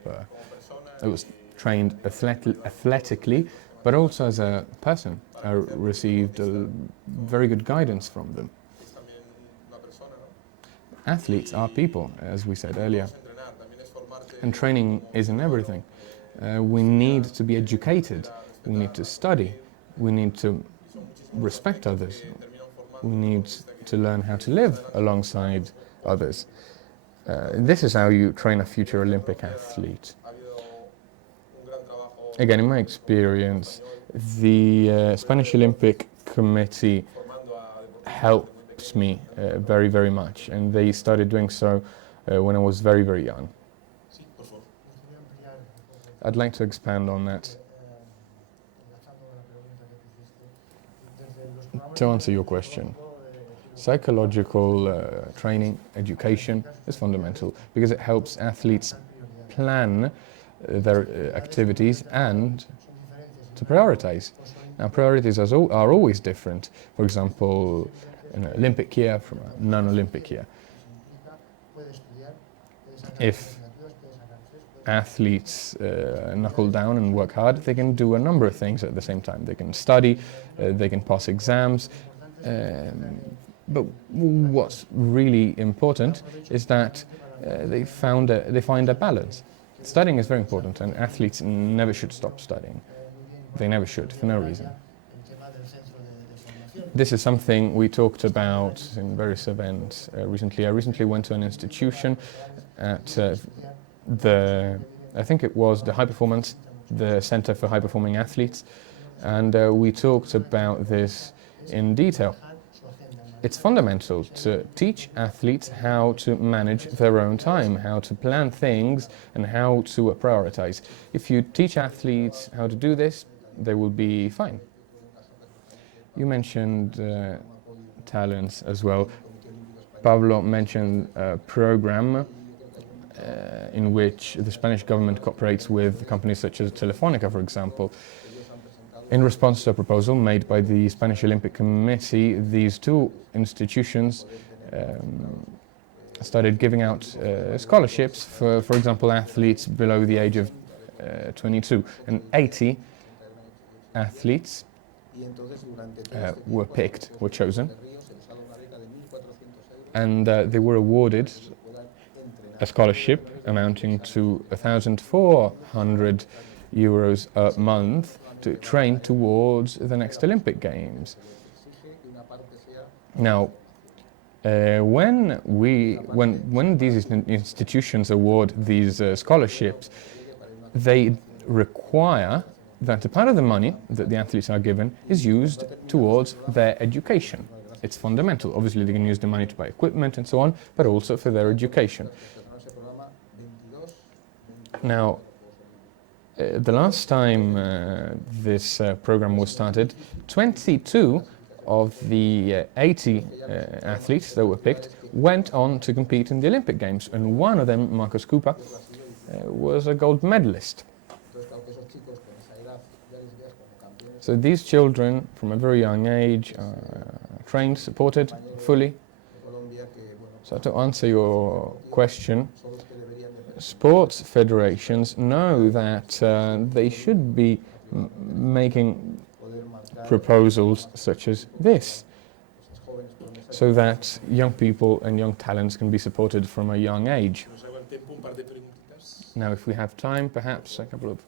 I was trained athletically, but also as a person. I received very good guidance from them. Athletes are people, as we said earlier, and training isn't everything. We need to be educated, we need to study, we need to respect others, we need to learn how to live alongside others. This is how you train a future Olympic athlete. Again, in my experience, the Spanish Olympic Committee helped me very, very much, and they started doing so when I was very, very young. I'd like to expand on that. To answer your question, psychological training, education is fundamental because it helps athletes plan their activities and to prioritize. Now, priorities are always different. For example, an Olympic year from a non-Olympic year. If athletes knuckle down and work hard, they can do a number of things at the same time. They can study, they can pass exams, but what's really important is that they find a balance. Studying is very important, and athletes never should stop studying. They never should, for no reason. This is something we talked about in various events recently. I recently went to an institution at I think it was the the Center for High Performing Athletes, and we talked about this in detail. It's fundamental to teach athletes how to manage their own time, how to plan things, and how to prioritize. If you teach athletes how to do this, they will be fine. You mentioned talents as well. Pablo mentioned a program in which the Spanish government cooperates with companies such as Telefónica, for example. In response to a proposal made by the Spanish Olympic Committee, these two institutions started giving out scholarships for example, athletes below the age of 22, and 80 athletes were chosen. and they were awarded a scholarship amounting to 1,400 euros a month to train towards the next Olympic Games. Now, when these institutions award these scholarships, they require that a part of the money that the athletes are given is used towards their education. It's fundamental. Obviously, they can use the money to buy equipment and so on, but also for their education. Now, the last time this program was started, 22 of the 80 athletes that were picked went on to compete in the Olympic Games, and one of them, Marcos Coupa, was a gold medalist. So these children, from a very young age, are trained, supported fully. So to answer your question, sports federations know that they should be making proposals such as this, so that young people and young talents can be supported from a young age. Now, if we have time, perhaps a couple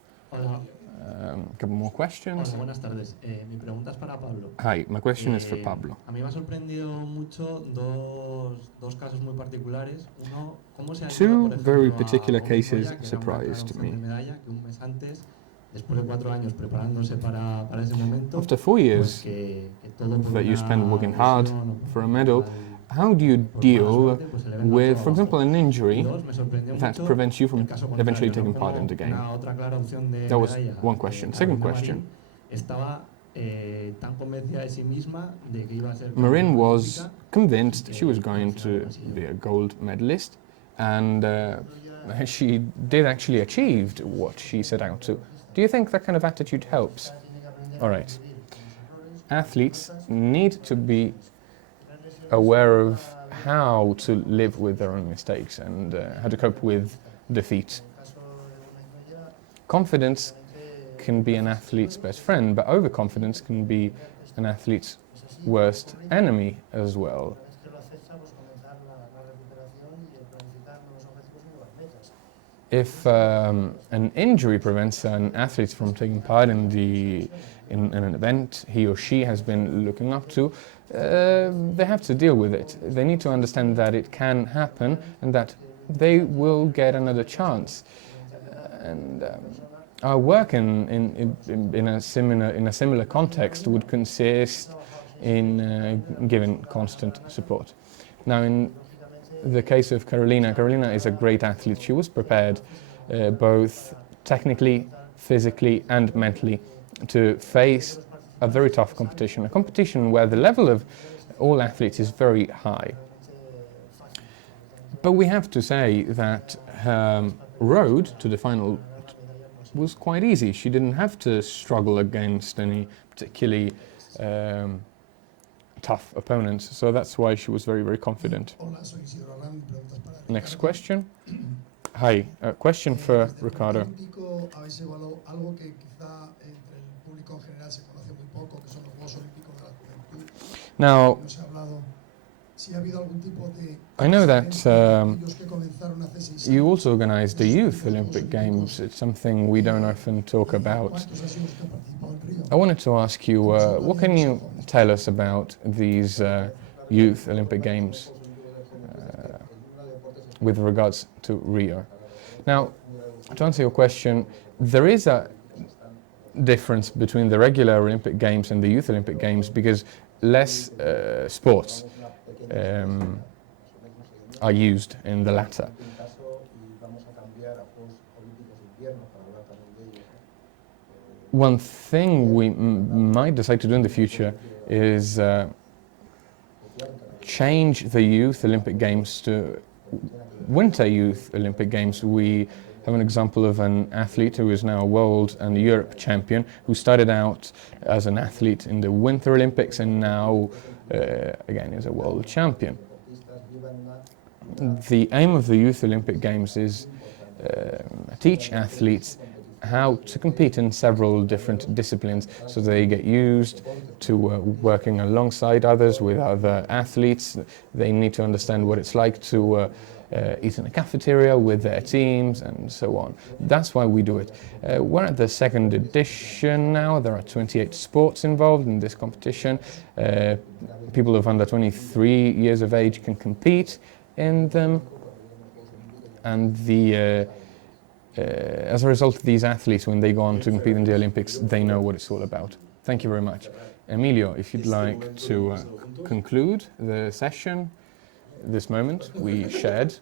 more questions. Hola, buenas tardes. Mi pregunta es para Pablo. Hi, my question is for Pablo. A mí me ha sorprendido mucho dos casos muy particulares. Uno, cómo se ha Two llegado, por very ejemplo, particular a cases Coca-Cola, que surprised era me. una medalla que un mes antes, después de 4 años preparándose para ese momento, After 4 years que todo por that you una spend working hard lesión o for a medal, how do you por mala deal suerte, pues el evento with, acaba for example, an injury abajo. Y dos, me sorprendió that mucho prevents you from el caso eventually contrario, taking ¿no? part in Como the game? una otra clara opción de That was medalla, one question. Carolina Second question. Marín, estaba tan convencida de sí misma de que iba a ser Marin campeona was olímpica, convinced she was going to be a gold medalist, and she did actually achieve what she set out to. Do you think that kind of attitude helps? All right. Athletes need to be aware of how to live with their own mistakes and how to cope with defeat. Confidence can be an athlete's best friend, but overconfidence can be an athlete's worst enemy as well. If an injury prevents an athlete from taking part in an event he or she has been looking up to, they have to deal with it. They need to understand that it can happen and that they will get another chance. Our work in a similar context would consist in giving constant support. Now, in the case of Carolina is a great athlete. She was prepared both technically, physically and mentally to face a very tough competition, a competition where the level of all athletes is very high. But we have to say that her road to the final was quite easy. She didn't have to struggle against any particularly tough opponents, so that's why she was very, very confident. Next question. Hi, a question for Ricardo. Now, I know that you also organized the Youth Olympic Games. It's something we don't often talk about. I wanted to ask you, what can you tell us about these Youth Olympic Games with regards to Rio? Now, to answer your question, there is a difference between the regular Olympic Games and the Youth Olympic Games because less sports are used in the latter. One thing we might decide to do in the future is change the Youth Olympic Games to Winter Youth Olympic Games. We have an example of an athlete who is now a world and Europe champion, who started out as an athlete in the Winter Olympics and now again is a world champion. The aim of the Youth Olympic Games is teach athletes how to compete in several different disciplines, so they get used to working alongside others with other athletes. They need to understand what it's like to eat in a cafeteria with their teams and so on. That's why we do it. We're at the second edition now. There are 28 sports involved in this competition. People of under 23 years of age can compete in them, and as a result, these athletes, when they go on to compete in the Olympics, they know what it's all about. Thank you very much. Emilio, if you'd like to conclude the session, this moment we shared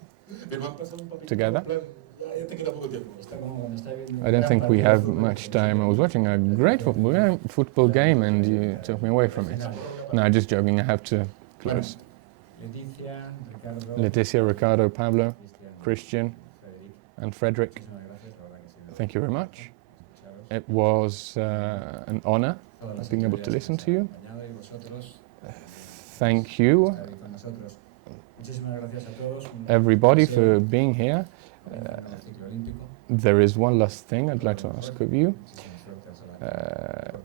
together. I don't think we have much time. I was watching a great football game and you took me away from it. No, just joking, I have to close. Leticia, Ricardo, Pablo, Cristian, and Frédéric. Thank you very much. It was an honor being able to listen to you. Thank you, everybody, for being here. There is one last thing I'd like to ask of you.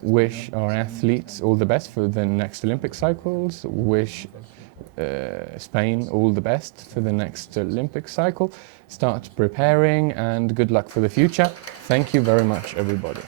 Wish our athletes all the best for the next Olympic cycles. Wish Spain all the best for the next Olympic cycle. Start preparing and good luck for the future. Thank you very much, everybody.